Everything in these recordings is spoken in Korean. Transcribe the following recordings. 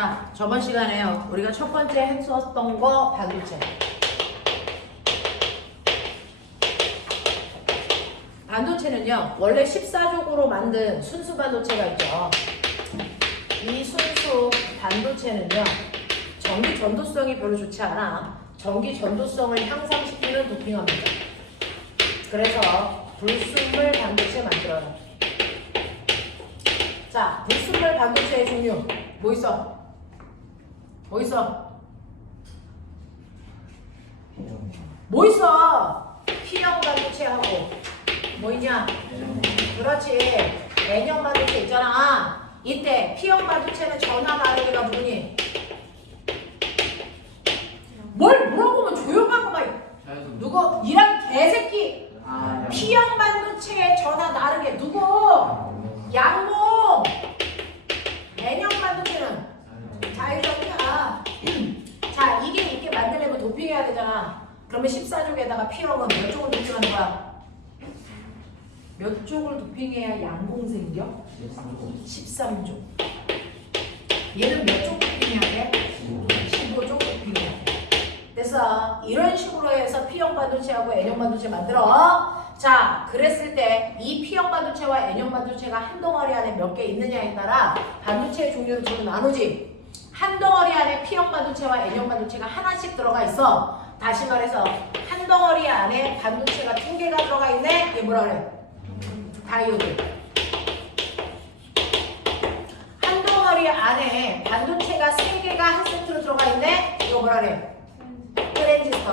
자, 저번 시간에요. 우리가 첫 번째 했었던 거 반도체. 반도체는요, 원래 14족으로 만든 순수 반도체가 있죠. 이 순수 반도체는요, 전기 전도성이 별로 좋지 않아. 전기 전도성을 향상시키는 도핑합니다. 그래서 불순물 반도체 만들어요. 자, 불순물 반도체의 종류 뭐 있어? 뭐 있어? 뭐 있어? P형 반도체하고 뭐 있냐? 그렇지, N형 반도체 있잖아. 이때 P형 반도체는 전화 나르기가 뭐니? 뭘 물어보면 조용한 거만. 누구? 이란 개새끼. P형 반도체에 전화 나르게 누구? 양봉. N형 반도체는 자유전자. 자, 이게 만들려면 도핑해야 되잖아. 그러면 14족에다가 P형은 몇 쪽을 도핑하는 거야? 몇 쪽을 도핑해야 양봉 생겨? 13족. 얘는 몇 쪽 도핑해야 돼? 15쪽 도핑해야 돼. 그래서 이런 식으로 해서 P형 반도체하고 N형 반도체 만들어. 자, 그랬을 때 이 P형 반도체와 N형 반도체가 한 덩어리 안에 몇 개 있느냐에 따라 반도체의 종류를 두로 나누지. 한 덩어리 안에 P형 반도체와 N형 반도체가 하나씩 들어가 있어. 다시 말해서 한 덩어리 안에 반도체가 2개가 들어가 있네. 이게 뭐라 그래? 다이오드. 한 덩어리 안에 반도체가 3개가 한 세트로 들어가 있네. 이거 뭐라 그래? 트랜지스터.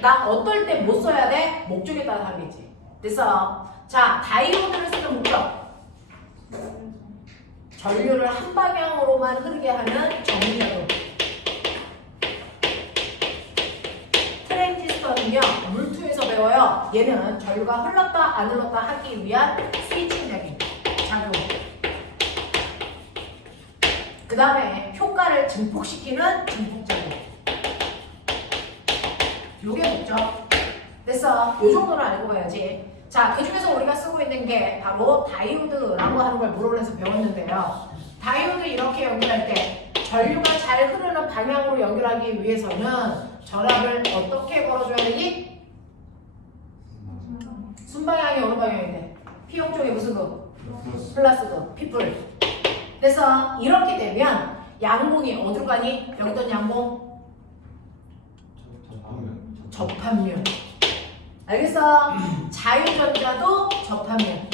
나 어떨 때 못 써야 돼? 목적에 따라 다르겠지. 그래서 자, 다이오드를 쓰는 목적. 전류를 한 방향으로만 흐르게 하는 정리자로. 트랜지스터는요, 물투에서 배워요. 얘는 전류가 흘렀다 안 흘렀다 하기 위한 스위칭적인 작용. 그 다음에 효과를 증폭시키는 증폭작용. 요게 목적. 됐어. 요 정도는 알고 가야지. 자, 그 중에서 우리가 쓰고 있는 게 바로 다이오드라고 하는 걸 물어내서 배웠는데요. 다이오드 이렇게 연결할 때 전류가 잘 흐르는 방향으로 연결하기 위해서는 전압을 어떻게 걸어줘야 되니? 순방향이 어느 방향이 돼? P형 쪽에 무슨 그? 플러스 그 P뿔. 그래서 이렇게 되면 양봉이 어디로 가니? 여기 있던 양봉? 접합면. 알겠어? 자유전자도 접합면.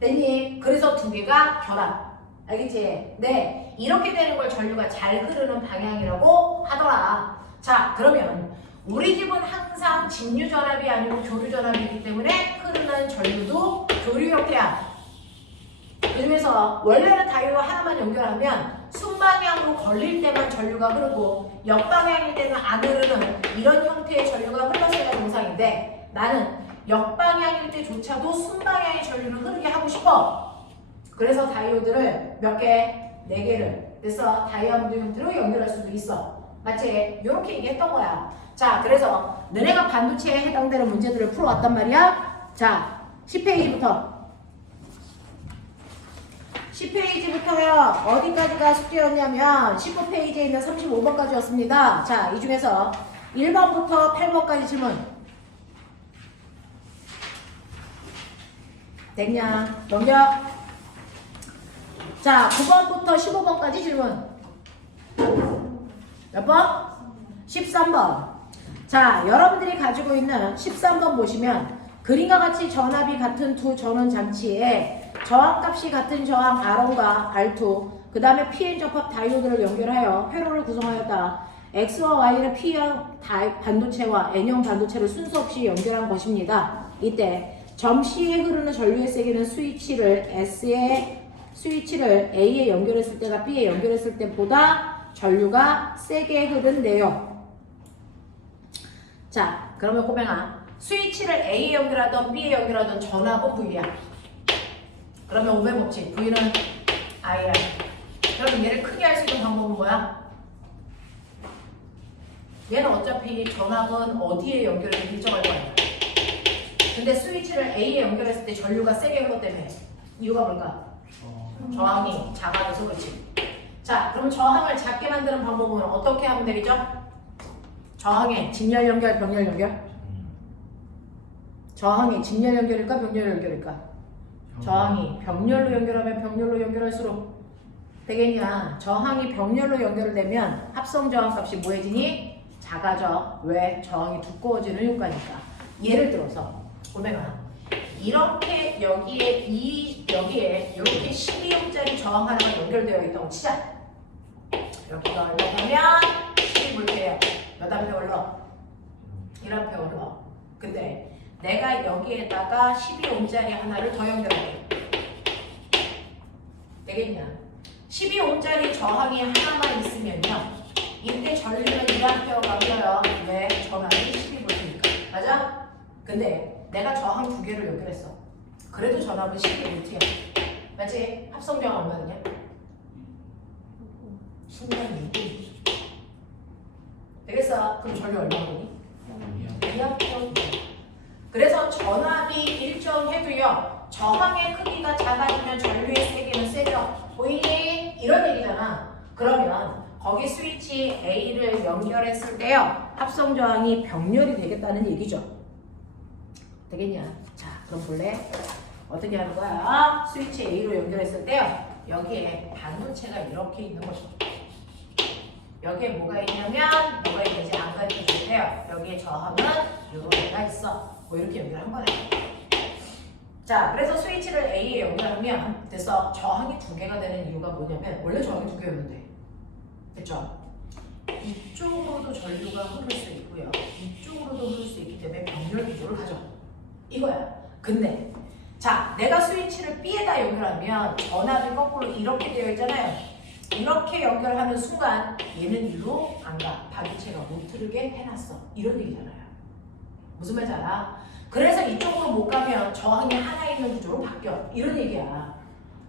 됐니? 그래서 2개가 결합. 알겠지? 네. 이렇게 되는 걸 전류가 잘 흐르는 방향이라고 하더라. 자, 그러면 우리 집은 항상 직류전압이 아니고 교류전압이기 때문에 흐르는 전류도 교류 형태야. 그 중에서 원래는 다이오드 하나만 연결하면 순방향으로 걸릴 때만 전류가 흐르고 역방향일 때는 안 흐르는 이런 형태의 전류가 흘렀어야 정상인데, 나는 역방향일 때조차도 순방향의 전류를 흐르게 하고 싶어. 그래서 다이오드를 몇 개? 4개를. 그래서 다이아몬드 형태로 연결할 수도 있어. 맞지? 이렇게 얘기했던 거야. 자, 그래서 너네가 반도체에 해당되는 문제들을 풀어왔단 말이야. 자, 10페이지부터 10페이지부터요. 어디까지가 숙제였냐면 19페이지에 있는 35번까지였습니다. 자, 이 중에서 1번부터 8번까지 질문. 됐냐? 넘겨. 자, 9번부터 15번까지 질문. 몇 번? 13번. 자, 여러분들이 가지고 있는 13번 보시면 그림과 같이 전압이 같은 두 전원 장치에 저항값이 같은 저항 R1과 R2, 그 다음에 PN 접합 다이오드를 연결하여 회로를 구성하였다. X와 Y는 P형 반도체와 N형 반도체를 순서 없이 연결한 것입니다. 이때 점 C에 흐르는 전류의 세기는 스위치를 A에 연결했을 때가 B에 연결했을 때보다 전류가 세게 흐른대요. 자, 그러면 호명아, 스위치를 A에 연결하던 B에 연결하던 전압은 V야. 그러면 오배 법칙, V는 I야. 그럼 얘를 크게 할 수 있는 방법은 뭐야? 얘는 어차피 전압은 어디에 연결해서 결정할 거야. 근데 스위치를 A에 연결했을 때 전류가 세게 흘렀다며. 이유가 뭘까? 저항이 작아져서 그렇지. 자, 그럼 저항을 작게 만드는 방법은 어떻게 하면 되겠죠? 저항의 직렬 연결, 병렬 연결? 저항이 직렬 연결일까, 병렬 연결일까? 저항이 병렬로 연결하면 병렬로 연결할수록 되겠냐? 저항이 병렬로 연결되면 합성 저항 값이 뭐해지니? 작아져. 왜? 저항이 두꺼워지는 효과니까. 예를 들어서 보면은 이렇게 여기에 이렇게 12oh짜리 저항 하나가 연결되어 있다고 치자. 여기가 얼마냐면 12V예요. 몇 암페어 흘러? 1A 흘러. 근데 내가 여기에다가 12oh짜리 하나를 더 연결할게. 되겠냐? 12oh짜리 저항이 하나만 있으면요. 이때 전류는 1A가 흘러요. 왜? 전압이 12V니까. 맞아? 근데 내가 저항 두 개를 연결했어. 그래도 전압은 12V야. 맞지? 합성 저항 얼마냐? 순간 2V. 되겠어? 그럼 전류 얼마거니? 2A. 그래서 전압이 일정해도요. 저항의 크기가 작아지면 전류의 세기는 세죠. 보이니? 이런 얘기잖아. 그러면 거기 스위치 A를 연결했을 때요. 합성 저항이 병렬이 되겠다는 얘기죠. 되겠냐? 자, 그럼 볼래? 어떻게 하는 거야? 스위치 A로 연결했을 때요. 여기에 반도체가 이렇게 있는 거죠. 여기에 뭐가 있냐면 뭐가 있는지 안 가르쳐 줄 테요. 여기에 저항은 이렇게가 있어. 뭐 이렇게 연결한 거네. 자, 그래서 스위치를 A에 연결하면 됐어. 저항이 두 개가 되는 이유가 뭐냐면 원래 저항이 두 개였는데 됐죠? 이쪽으로도 전류가 흐를 수 있고요. 이쪽으로도 흐를 수 있기 때문에 병렬 구조를 가져. 이거야. 근데 자, 내가 스위치를 B에다 연결하면 전압이 거꾸로 이렇게 되어 있잖아요. 이렇게 연결하는 순간 얘는 일로 안 가. 반도체가 못 흐르게 해놨어. 이런 얘기잖아요. 무슨 말인지 알아? 그래서 이쪽으로 못 가면 저항이 하나 있는 구조로 바뀌어. 이런 얘기야.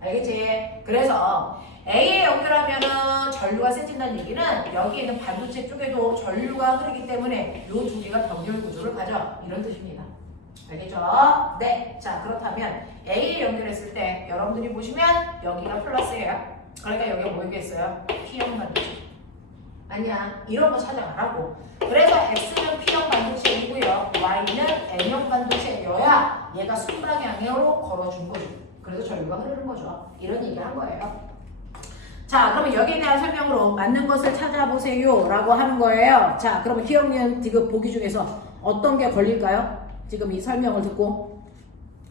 알겠지? 그래서 A에 연결하면은 전류가 세진다는 얘기는 여기 있는 반도체 쪽에도 전류가 흐르기 때문에 이 두 개가 병렬 구조를 가져. 이런 뜻입니다. 알겠죠? 네. 자, 그렇다면 A에 연결했을 때 여러분들이 보시면 여기가 플러스예요. 그러니까 여기가 뭐겠어요? P형 반도체. 아니야. 이런 거 찾아가라고. 그래서 X는 P형 반도체이고요. Y는 N형 반도체여야 얘가 순방향으로 걸어준 거죠. 그래서 전류가 흐르는 거죠. 이런 얘기를 한 거예요. 자, 그러면 여기에 대한 설명으로 맞는 것을 찾아보세요 라고 하는 거예요. 자, 그러면 기억니은 지금 보기 중에서 어떤 게 걸릴까요? 지금 이 설명을 듣고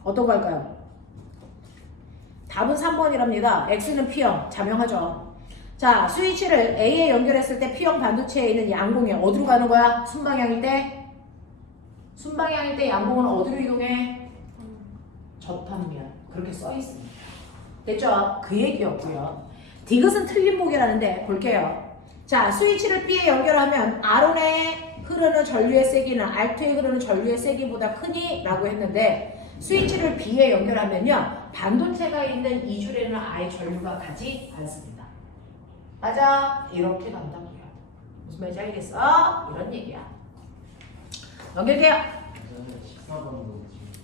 어떤 거 할까요? 답은 3번이랍니다. X는 P형, 자명하죠. 자, 스위치를 A에 연결했을 때 P형 반도체에 있는 양봉이 어디로 가는 거야? 순방향일 때? 순방향일 때 양봉은 어디로 이동해? 접합면. 그렇게 써 있습니다. 됐죠? 그 얘기였고요. 디귿은 틀린 보기라는데 볼게요. 자, 스위치를 B에 연결하면 R1에 흐르는 전류의 세기는 R2에 흐르는 전류의 세기보다 크니? 라고 했는데 스위치를 B에 연결하면요. 반도체가 있는 이 줄에는 아예 전류가 가지 않습니다. 맞아? 이렇게 간다고요. 무슨 말인지 알겠어? 이런 얘기야. 넘길게요.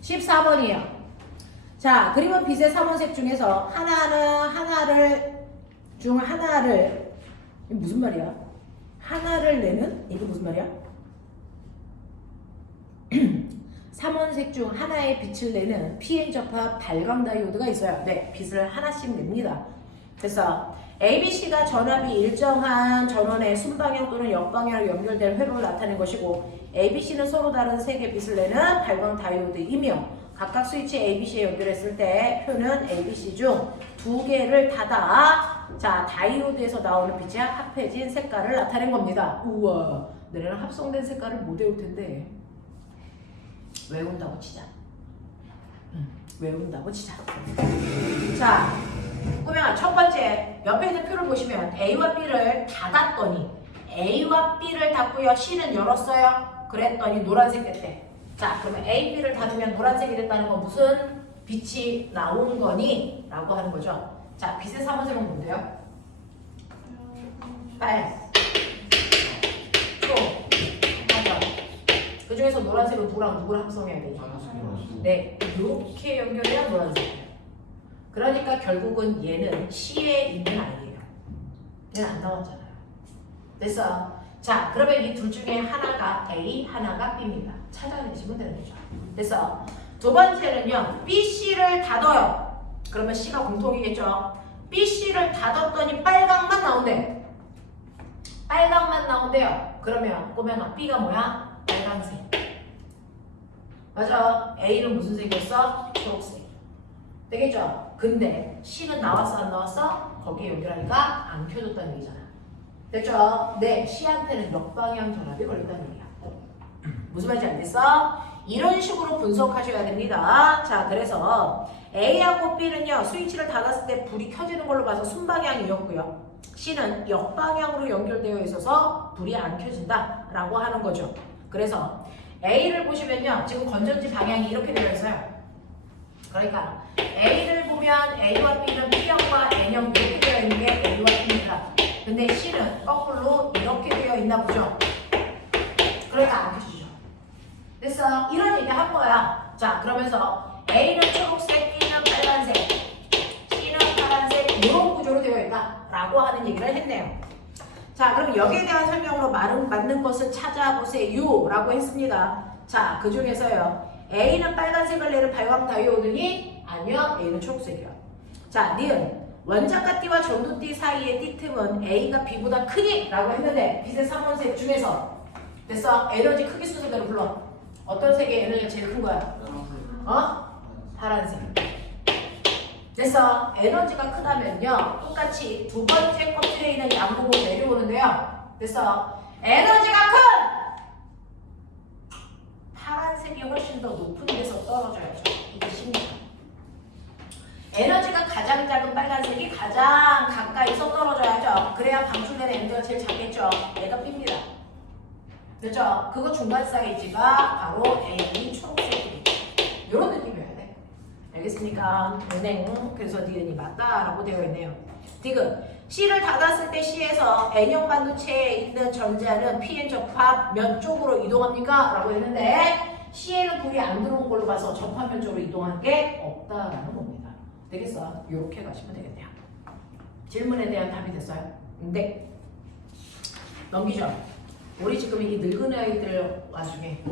14번이에요. 자, 그림은 빛의 3원색 중에서 하나를 이게 무슨 말이야? 하나를 내는? 이게 무슨 말이야? 3원색 중 하나의 빛을 내는 PN 접합 발광 다이오드가 있어요. 네, 빛을 하나씩 냅니다. 그래서 ABC가 전압이 일정한 전원의 순방향 또는 역방향으로 연결된 회로를 나타낸 것이고 ABC는 서로 다른 세 개의 빛을 내는 발광 다이오드이며 각각 스위치 ABC에 연결했을 때 표는 ABC 중 두 개를 닫아 자 다이오드에서 나오는 빛이 합해진 색깔을 나타낸 겁니다. 우와, 너네는 합성된 색깔을 못 외울 텐데 외운다고 치자. 외운다고 치자. 자, 꼬맹아, 첫 번째 옆에 있는 표를 보시면 A와 B를 닫았더니 A와 B를 닫고요. C는 열었어요. 그랬더니 노란색 됐대. 자, 그러면 A, B를 닫으면 노란색이 됐다는 건 무슨 빛이 나온 거니? 라고 하는 거죠. 자, 빛의 3원색은 뭔데요? 빨, 초, 화전. 그 중에서 노란색은 누구랑 누구를 합성해야 되죠? 네, 이렇게 연결해야 노란색이에요. 그러니까 결국은 얘는 C에 있는 아이예요. 얘는 안 나왔잖아요. 됐어? 자, 그러면 이 둘 중에 하나가 A, 하나가 B입니다. 찾아내시면 되는 거죠. 됐어? 두 번째는요. B, C를 닫아요. 그러면 C가 공통이겠죠. B, C를 닫았더니 빨강만 나온대. 빨강만 나온대요. 그러면 보면 B가 뭐야? 빨강색. 맞아. A는 무슨 색이었어? 초록색. 되겠죠? 근데 C는 나왔어 안 나왔어? 거기에 연결하니까 안 켜졌다는 얘기잖아. 됐죠? 네, C한테는 역방향 전압이 걸린다는 얘기야. 무슨 말인지 알겠어? 이런 식으로 분석하셔야 됩니다. 자, 그래서 A하고 B는요, 스위치를 닫았을 때 불이 켜지는 걸로 봐서 순방향이었고요. C는 역방향으로 연결되어 있어서 불이 안 켜진다라고 하는 거죠. 그래서 A를 보시면요, 지금 건전지 방향이 이렇게 되어 있어요. 그러니까 A를 보면 A와 B는 P형과 N형 이렇게 되어 있는 게 A와 B입니다. 근데 C는 거꾸로 이렇게 되어 있나 보죠. 그러니까 안 켜지죠. 됐어? 이런 얘기 한 거야. 자, 그러면서 A는 초록색, B는 빨간색, C는 파란색 이런 구조로 되어 있다라고 하는 얘기를 했네요. 자, 그럼 여기에 대한 설명으로 맞는 것을 찾아보세요 라고 했습니다. 자, 그 중에서요. A는 빨간색을 내는 발광 다이오드니? 아니요. A는 초록색이요. 자, 니은 원자가 띠와 전도띠 사이의 띠틈은 A가 B보다 크니? 라고 했는데 빛의 3원색 중에서 됐어? 에너지 크기 순서대로 불러. 어떤 색의 에너지가 제일 큰 거야? 어? 파란색. 됐어? 에너지가 크다면요. 똑같이 두 번째 껍질에 있는 양봉으로 내려오는데요. 됐어? 에너지가 큰! 파란색이 훨씬 더 높은 데서 떨어져야죠. 이게 쉽니다. 에너지가 가장 작은 빨간색이 가장 가까이서 떨어져야죠. 그래야 방출되는 에너지가 제일 작겠죠. 얘가 B입니다. 됐죠? 그거 중간 사이즈가 바로 A인 초록색입니다. 이런 느낌이어야 돼. 알겠습니까? 은행. 그래서 니은이 맞다라고 되어 있네요. 디귿. C를 닫았을 때 C에서 N형 반도체에 있는 전자는 PN 접합면 쪽으로 이동합니까? 라고 했는데 C에는 불이 안 들어온 걸로 봐서 접합면 쪽으로 이동한 게 없다라는 겁니다. 되겠어? 이렇게 가시면 되겠네요. 질문에 대한 답이 됐어요? 네. 넘기죠. 우리 지금 이 늙은 아이들 와중에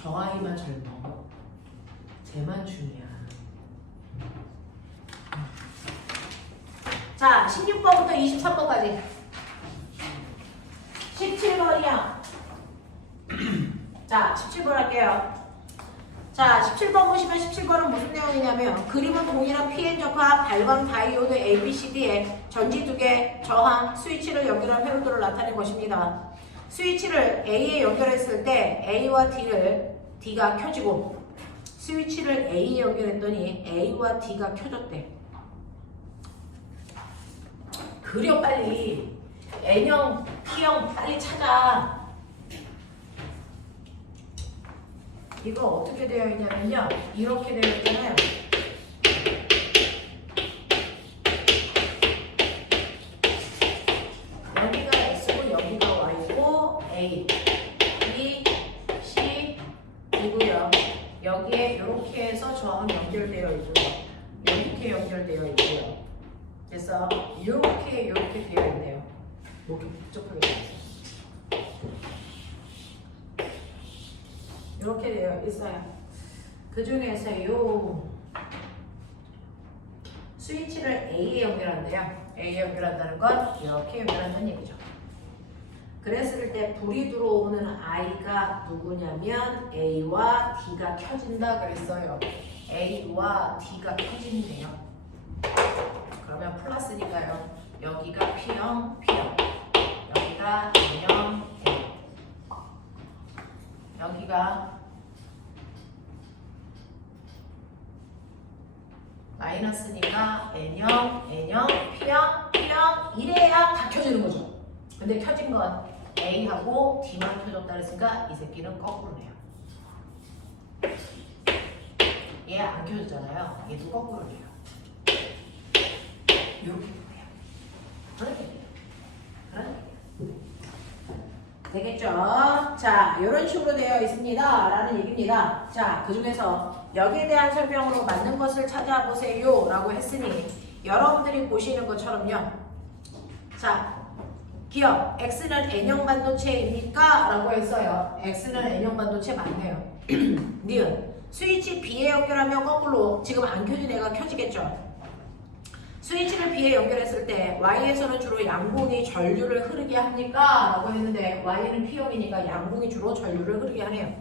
저 아이만 젊어. 쟤만 중이야. 자, 16번부터 23번까지. 17번이야. 자, 17번 할게요. 자, 17번 보시면 17번은 무슨 내용이냐면 그림은 동일한 PN 접합 발광 다이오드 ABCD에 전지 2개, 저항, 스위치를 연결한 회로도를 나타낸 것입니다. 스위치를 A에 연결했을 때 A와 D가 켜지고 스위치를 A에 연결했더니 A와 D가 켜졌대. 그려 빨리. N형, P형 빨리 찾아. 이거 어떻게 되어 있냐면요. 이렇게 되어 있잖아요. 여기가 X고 여기가 Y고 A, B, C, D고요. 여기에 이렇게 해서 저항 연결되어 있고요. 이렇게 연결되어 있고요. 그래서 이렇게 되어 있네요. 이렇게 복잡하게 되어 있어요. 이렇게 되어 있어요. 그 중에서 요 스위치를 A에 연결한대요. A에 연결한다는 건 이렇게 연결한다는 얘기죠. 그랬을 때 불이 들어오는 I가 누구냐면 A와 D가 켜진다 그랬어요. A와 D가 켜진대요. 그러면 플러스니까요. 여기가 P형, 여기가 N형, N. 여기가 마이너스니까 N형, P형 이래야 다 켜지는 거죠. 근데 켜진 건 A하고 D만 켜졌다 그랬으니까 이 새끼는 거꾸로네요. 얘 안 켜졌잖아요. 얘도 거꾸로네요. 이렇게 돼요. 그런 얘기예요. 되겠죠? 되겠죠? 자, 이런 식으로 되어 있습니다. 라는 얘기입니다. 자, 그 중에서 여기에 대한 설명으로 맞는 것을 찾아보세요. 라고 했으니 여러분들이 보시는 것처럼요. 자, 기억, X는 N형 반도체입니까? 라고 했어요. X는 N형 반도체 맞네요. 니은, 스위치 B에 연결하면 거꾸로 지금 안 켜진 애가 켜지겠죠? 스위치를 B에 연결했을 때 Y에서는 주로 양공이 전류를 흐르게 합니까? 라고 했는데 Y는 P형이니까 양공이 주로 전류를 흐르게 하네요.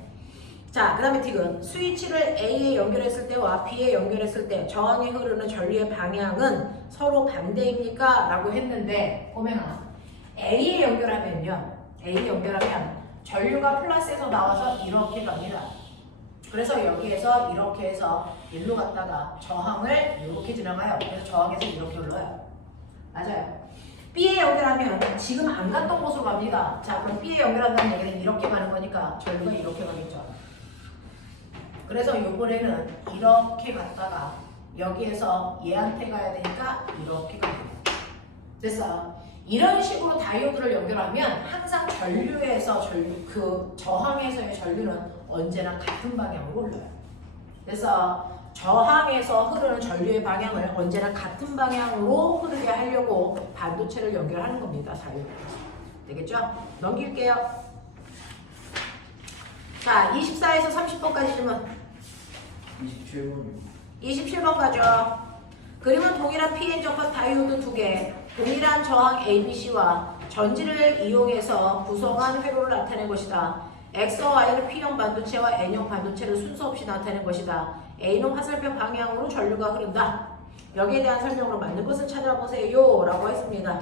자, 그 다음에 디귿, 스위치를 A에 연결했을 때와 B에 연결했을 때 저항이 흐르는 전류의 방향은 서로 반대입니까? 라고 했는데 꼬맹아, A에 연결하면요, A에 연결하면 전류가 플러스에서 나와서 이렇게 갑니다. 그래서 여기에서 이렇게 해서 일로 갔다가 저항을 이렇게 지나가요. 그래서 저항에서 이렇게 흘러요. 맞아요. B에 연결하면 지금 안 갔던 곳으로 갑니다. 자, 그럼 B에 연결한다는 얘기는 이렇게 가는 거니까 전류가 이렇게 가겠죠. 그래서 이번에는 이렇게 갔다가 여기에서 얘한테 가야 되니까 이렇게 가요. 됐어. 이런 식으로 다이오드를 연결하면 항상 전류에서 그 저항에서의 전류는 언제나 같은 방향으로 흘러요. 그래서 저항에서 흐르는 전류의 방향을 언제나 같은 방향으로 흐르게 하려고 반도체를 연결하는 겁니다. 다이오드. 되겠죠? 넘길게요. 자, 24에서 30번까지 질문. 27번이요. 27번 가죠. 그림은 동일한 PN 접합 다이오드 2개, 동일한 저항 ABC와 전지를 이용해서 구성한 회로를 나타낸 것이다. X와 Y는 P형 반도체와 N형 반도체를 순서 없이 나타낸 것이다. A는 화살표 방향으로 전류가 흐른다. 여기에 대한 설명으로 맞는 것을 찾아보세요. 라고 했습니다.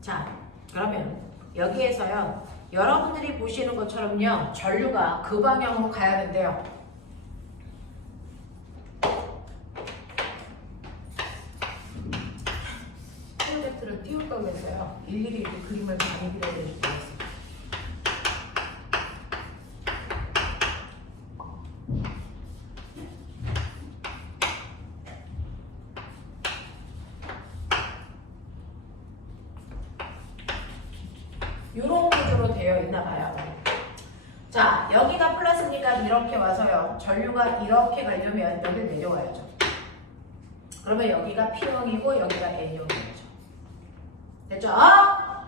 자, 그러면 여기에서요, 여러분들이 보시는 것처럼요, 전류가 그 방향으로 가야 된대요. 프로젝트를 띄울까 그랬어요. 일일이 이렇게 그림을 많이 그려드릴 수 있어요. 이런 구조로 되어 있나 봐요. 자, 여기가 플러스니까 이렇게 와서요, 전류가 이렇게 가려면 여기를 내려와야죠. 그러면 여기가 P형이고 여기가 N형이죠. 됐죠? 나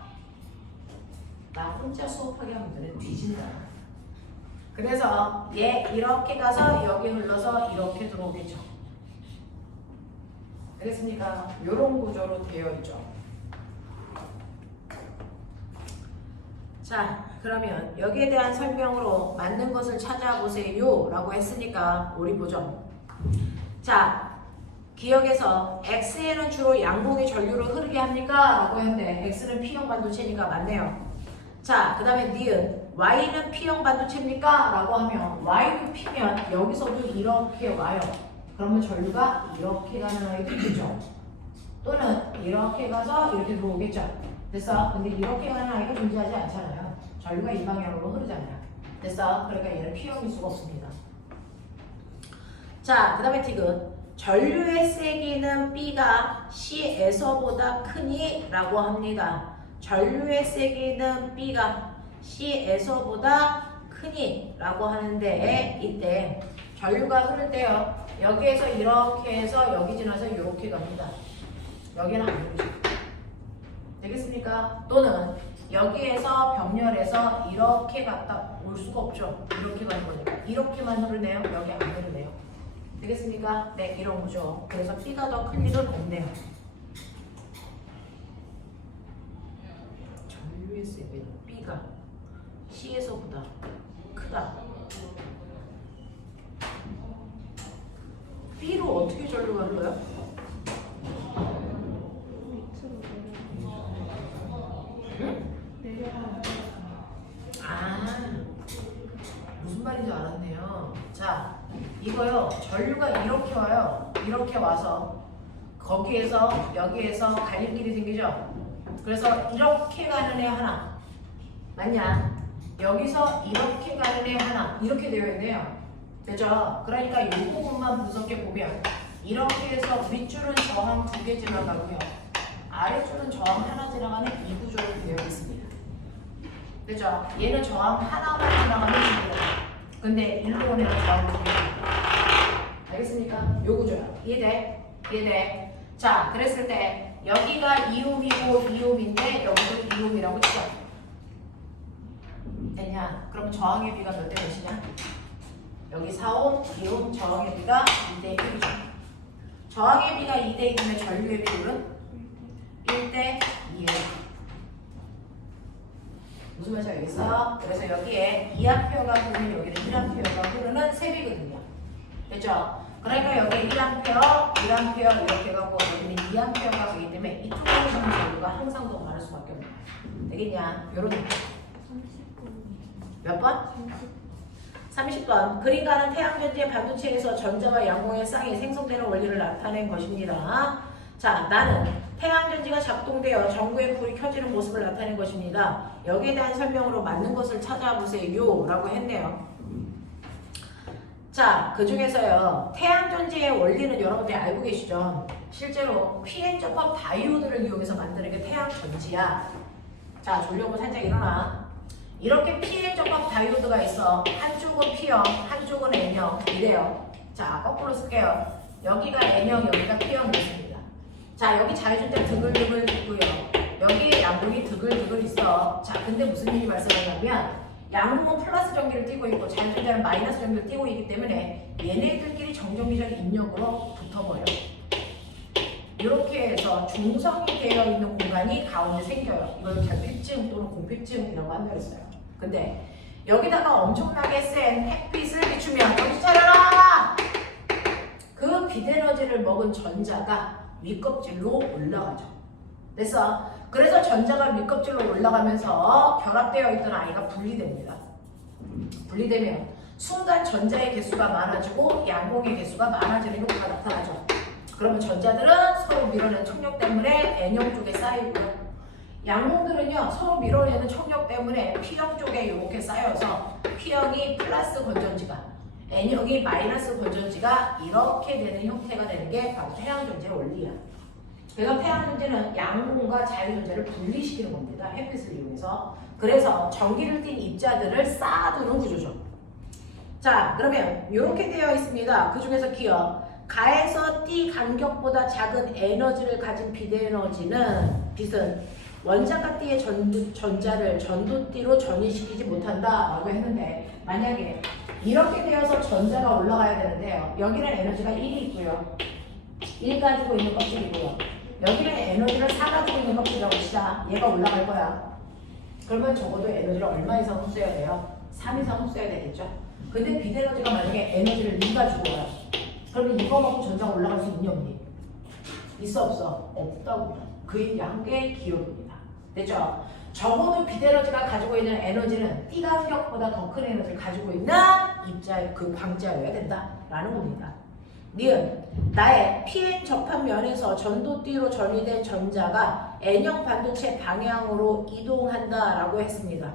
혼자 수업하게 하면 너네 뒤진다. 그래서 얘 이렇게 가서 여기 흘러서 이렇게 들어오겠죠. 알겠습니까? 이런 구조로 되어 있죠. 자, 그러면 여기에 대한 설명으로 맞는 것을 찾아보세요 라고 했으니까 우리 보죠. 자, 기억에서 X에는 주로 양봉이 전류를 흐르게 합니까? 라고 했는데 X는 P형 반도체니까 맞네요. 자, 그 다음에 니은 Y는 P형 반도체입니까? 라고 하면 Y도 P면 여기서도 이렇게 와요. 그러면 전류가 이렇게 가는 아이도 있겠죠. 또는 이렇게 가서 이렇게 들어오겠죠. 됐어? 근데 이렇게 가는 아이가 존재하지 않잖아요. 전류가 이 방향으로 흐르잖아요. 됐어? 그러니까 얘는 P형일 수가 없습니다. 자, 그 다음에 디귿, 전류의 세기는 B가 C에서보다 크니? 라고 합니다. 전류의 세기는 B가 C에서보다 크니? 라고 하는데 이때 전류가 흐를 때요, 여기에서 이렇게 해서 여기 지나서 이렇게 갑니다. 여기는 안 흐르죠. 되겠습니까? 또는 여기에서 병렬해서 이렇게 갔다 올 수가 없죠. 이렇게 가는 거니까 이렇게만 흐르네요. 여기 안 흐르네요. 되겠습니까? 네, 이런 거죠. 그래서 B가 더 큰 일은 없네요. 전류의 세기는 B가 C에서보다 크다. B로 어떻게 전류가 흘러요? 무슨 말인지 알았네요. 자, 이거요, 전류가 이렇게 와요. 이렇게 와서 거기에서 여기에서 갈림길이 생기죠. 그래서 이렇게 가는 애 하나. 맞냐? 여기서 이렇게 가는 애 하나. 이렇게 되어 있네요. 그죠? 그러니까 이 부분만 분석해 보면 이렇게 해서 윗줄은 저항 2개 지나가고요. 아랫줄은 저항 하나 지나가는 이 구조로 되어 있습니다. 그죠? 얘는 저항 하나만 지나가면 됩니다. 근데 일로 오는 저항 2개. 알겠습니까? 요 구조야. 이해돼? 이해돼? 자, 그랬을 때 여기가 2옴이고 2옴인데 여기도 2옴이라고 치자. 됐냐? 그럼 저항의 비가 몇 대 몇이냐? 여기 4옴, 2옴, 저항의 비가 2대 1이죠. 저항의 비가 2대 1이면 전류의 비율은 1대 2예요. 무슨 말인지 알겠어? 그래서 여기에 2A가 흐르면 여기는 1A가 흐르는 셈이거든요. 됐죠? 그러니까 여기 1A, 1A 이렇게 가고 여기는 2A가 가기 때문에 이 투명한 전류가 항상 더 많을 수밖에 없네. 되겠냐? 요런 느낌. 몇 번? 30번. 그림과는 태양전지의 반도체에서 전자와 양공의 쌍이 생성되는 원리를 나타낸 것입니다. 자, 나는 태양전지가 작동되어 전구에 불이 켜지는 모습을 나타낸 것입니다. 여기에 대한 설명으로 맞는 것을 찾아보세요 라고 했네요. 자, 그 중에서요, 태양전지의 원리는 여러분들이 알고 계시죠? 실제로 PN 접합 다이오드를 이용해서 만드는 게 태양전지야. 자, 졸려고 살짝 일어나. 이렇게 PN 접합 다이오드가 있어. 한쪽은 P형, 한쪽은 N형 이래요. 자, 거꾸로 쓸게요. 여기가 N형, 여기가 P형이 있습니다. 자, 여기 자유전자 드글드글 있고요. 여기 양봉이 드글드글 있어. 자, 근데 무슨 일이 발생하냐면 양봉은 플러스 전기를 띠고 있고 자유전자는 마이너스 전기를 띠고 있기 때문에 얘네들끼리 정전기적 인력으로 붙어버려. 이렇게 해서 중성이 되어 있는 공간이 가운데 생겨요. 이걸 결핍증 또는 공핍증이라고 한다고 했어요. 근데 여기다가 엄청나게 센 햇빛을 비추면 정신 차려라! 그 빛에너지를 먹은 전자가 윗껍질로 올라가죠. 그래서 전자가 윗껍질로 올라가면서 결합되어 있던 아이가 분리됩니다. 분리되면 순간 전자의 개수가 많아지고 양공의 개수가 많아지는 효과가 나타나죠. 그러면 전자들은 서로 밀어내는 청력 때문에 N형 쪽에 쌓이고요. 양봉들은요 서로 밀어내는 청력 때문에 P형 쪽에 이렇게 쌓여서 P형이 플러스 건전지가 N형이 마이너스 건전지가 이렇게 되는 형태가 되는 게 바로 태양전지의 원리야. 그래서 태양전지는 양봉과 자유전자를 분리시키는 겁니다. 햇빛을 이용해서. 그래서 전기를 띤 입자들을 쌓아두는 구조죠. 자, 그러면 이렇게 되어 있습니다. 그 중에서 기억. 가에서 띠 간격보다 작은 에너지를 가진 빛은 원자가 띠의 전자를 전도띠로 전이시키지 못한다 라고 했는데, 만약에 이렇게 되어서 전자가 올라가야 되는데요, 여기는 에너지가 1이 있고요, 1 가지고 있는 껍질이고요, 여기는 에너지를 4 가지고 있는 껍질이라고 치자. 얘가 올라갈 거야. 그러면 적어도 에너지를 얼마 이상 흡수해야 돼요? 3 이상 흡수해야 되겠죠. 근데 빛에너지가 만약에 에너지를 2 가지고 와요. 그러면 이거 먹고 전자가 올라갈 수 있니 없니? 있어 없어? 없다고. 그 얘기한 게 기억입니다. 됐죠? 적어도 빛에너지가 가지고 있는 에너지는 띠 간격보다 더 큰 에너지를 가지고 있는 입자, 그 광자여야 된다라는 겁니다. 니은 나의 PN 접합면에서 전도띠로 전이된 전자가 N형 반도체 방향으로 이동한다라고 했습니다.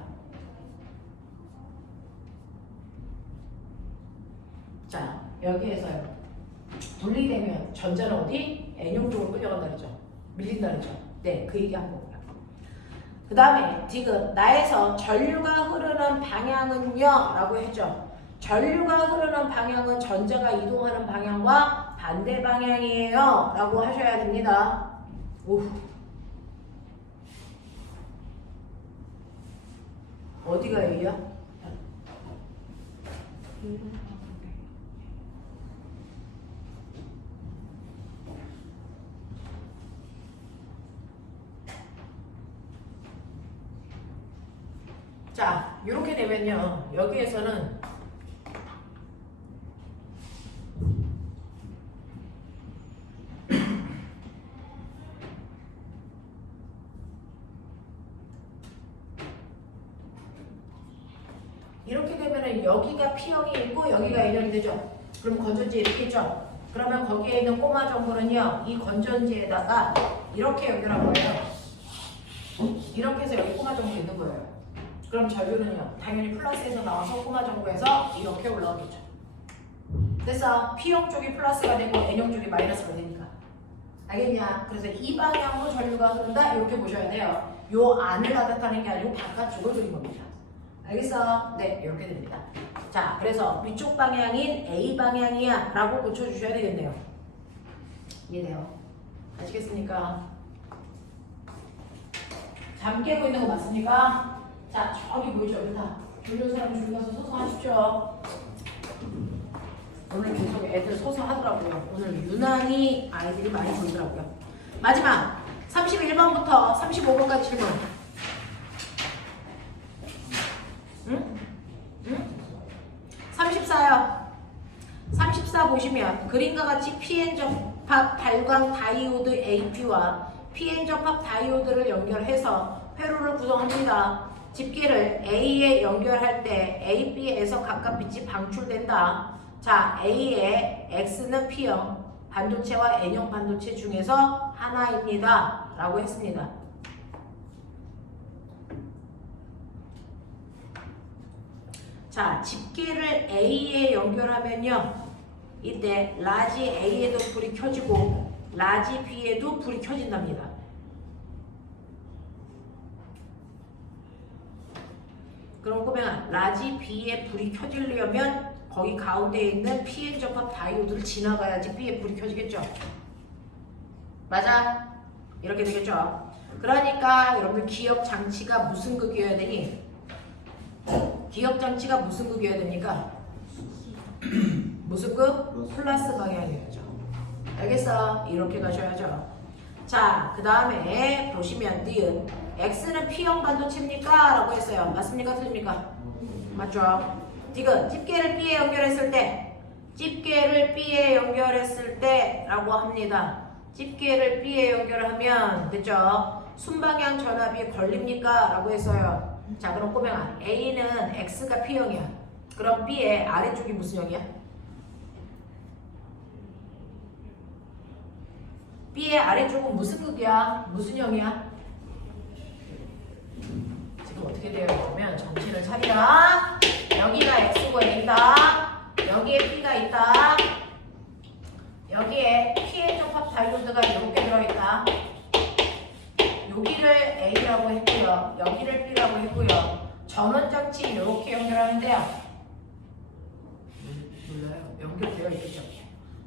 자, 여기에서요. 분리되면 전자는 어디? N형 쪽으로 끌려간다 그랬죠? 밀린다 그랬죠? 네, 그 얘기한 거고요. 그 다음에 지금 나에서 전류가 흐르는 방향은요 라고 했죠. 전류가 흐르는 방향은 전자가 이동하는 방향과 반대 방향이에요 라고 하셔야 됩니다. 오후. 어디가 A야? 자, 이렇게 되면요, 여기에서는 이렇게 되면은 여기가 P형이 있고 여기가 N형이 되죠. 그럼 건전지 이렇게 있죠. 그러면 거기에 있는 꼬마 전구는요, 이 건전지에다가 이렇게 연결한 거예요. 이렇게 해서 여기 꼬마 정보 있는 거예요. 그럼 전류는요 당연히 플러스에서 나와서 꼬마 정보에서 이렇게 올라오겠죠. 됐어? P형 쪽이 플러스가 되고 N형 쪽이 마이너스가 되니까. 알겠냐? 그래서 이 방향으로 전류가 흐른다 이렇게 보셔야 돼요. 요 안을 나타내는 게 아니고 바깥쪽을 그린 겁니다. 알겠어? 네, 이렇게 됩니다. 자, 그래서 위쪽 방향인 A 방향이야 라고 고쳐주셔야 되겠네요. 이해돼요? 아시겠습니까? 잠 깨고 있는 거 맞습니까? 자, 저기 보이죠? 여기 다. 졸려 사람 줄 가서 서서 하십시오. 오늘 계속 애들 서서 하더라고요. 오늘 유난히 아이들이 많이 보이더라고요. 마지막 31번부터 35번까지 질문. 응? 응? 34요. 34 보시면 그림과 같이 PN 접합 발광 다이오드 AP와 PN 접합 다이오드를 연결해서 회로를 구성합니다. 집게를 A에 연결할 때 A, B에서 각각 빛이 방출된다. 자, A의 X는 P형 반도체와 N형 반도체 중에서 하나입니다. 라고 했습니다. 자, 집게를 A에 연결하면요. 이때 라지 A에도 불이 켜지고 라지 B에도 불이 켜진답니다. 그럼 그러면 라지 B에 불이 켜지려면 거기 가운데에 있는 PN 접합 다이오드를 지나가야지 B에 불이 켜지겠죠? 맞아? 이렇게 되겠죠? 그러니까 여러분들 기억 장치가 무슨 극이어야 되니? 기억 장치가 무슨 극이어야 됩니까? 무슨 극? 플러스 방향이어야죠. 알겠어? 이렇게 가셔야죠. 자, 그 다음에 보시면 니은 X는 P형 반도체입니까? 라고 했어요. 맞습니까? 틀립니까? 맞죠? 디귿 집게를 B에 연결했을 때 집게를 B에 연결했을 때 라고 합니다. 집게를 B에 연결하면 됐죠? 순방향 전압이 걸립니까? 라고 했어요. 자, 그럼 꼬맹아 A는 X가 P형이야. 그럼 B의 아래쪽이 무슨 형이야? B의 아래쪽은 무슨 극이야? 무슨 형이야? 지금 어떻게 돼요? 그러면 정신을 차리라. 여기가 X고 A다. 여기에 P가 있다. 여기에 PN 접합 다이오드가 이렇게 들어있다. 여기를 A라고 했고요. 여기를 B라고 했고요. 전원장치 이렇게 연결하는데요. 몰라요. 연결되어 있겠죠.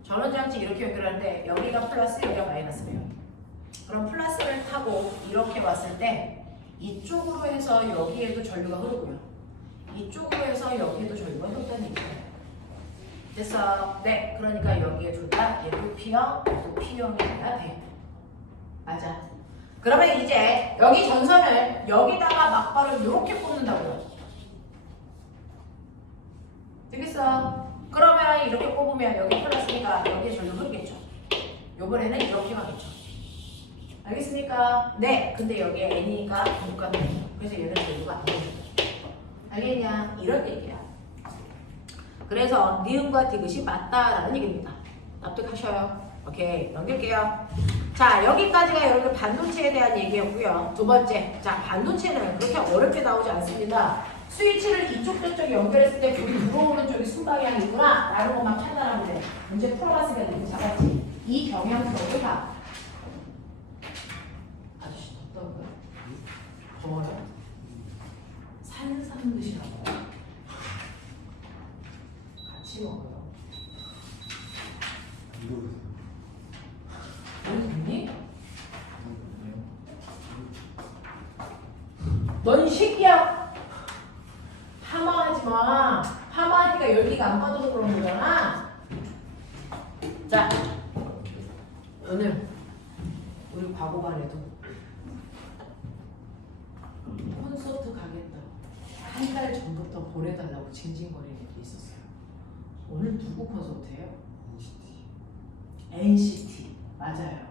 전원장치 이렇게 연결하는데 여기가 플러스 여기가 마이너스래요. 그럼 플러스를 타고 이렇게 왔을 때 이쪽으로 해서 여기에도 전류가 흐르고요. 이쪽으로 해서 여기에도 전류가 흐른다는 얘기예요. 됐어? 네. 그러니까 여기에 둘 다 얘도 P형, 얘도 P형이어야 돼. 맞아. 그러면 이제 여기 전선을 여기다가 막바로 이렇게 꼽는다고요. 되겠어? 그러면 이렇게 꼽으면 여기 플러스니까 여기에 전류 흐르겠죠. 요번에는 이렇게 가겠죠. 알겠습니까? 네. 근데 여기에 N이니까 못 가는 거죠. 그래서 얘는 전류가 안 되는 거죠. 알겠냐? 이런 얘기야. 그래서 니은과 디귿이 맞다라는 얘기입니다. 납득하셔요? 오케이. 넘길게요. 자, 여기까지가 여러분들 반도체에 대한 얘기였고요. 두 번째. 자, 반도체는 그렇게 어렵게 나오지 않습니다. 스위치를 이쪽 저쪽 연결했을 때 불이 들어오는 쪽이 순방향이구나 라는 것만 판단하면 돼요. 문제 풀어봤으니까 이렇게 잡았지. 이 경향성을 봐. 아저씨 덥다고요? 더워요? 산삼 드시라고요? 같이 먹어요. 넌 듣니? 넌 이 새끼야! 파마하지 마. 파마하니까 열기가 안 빠져서 그런 거잖아. 자, 오늘 우리 과거반에도 콘서트 가겠다. 한 달 전부터 보내달라고 징징거리는 애들이 있었어요. 오늘 누구 콘서트예요? NCT. 맞아요.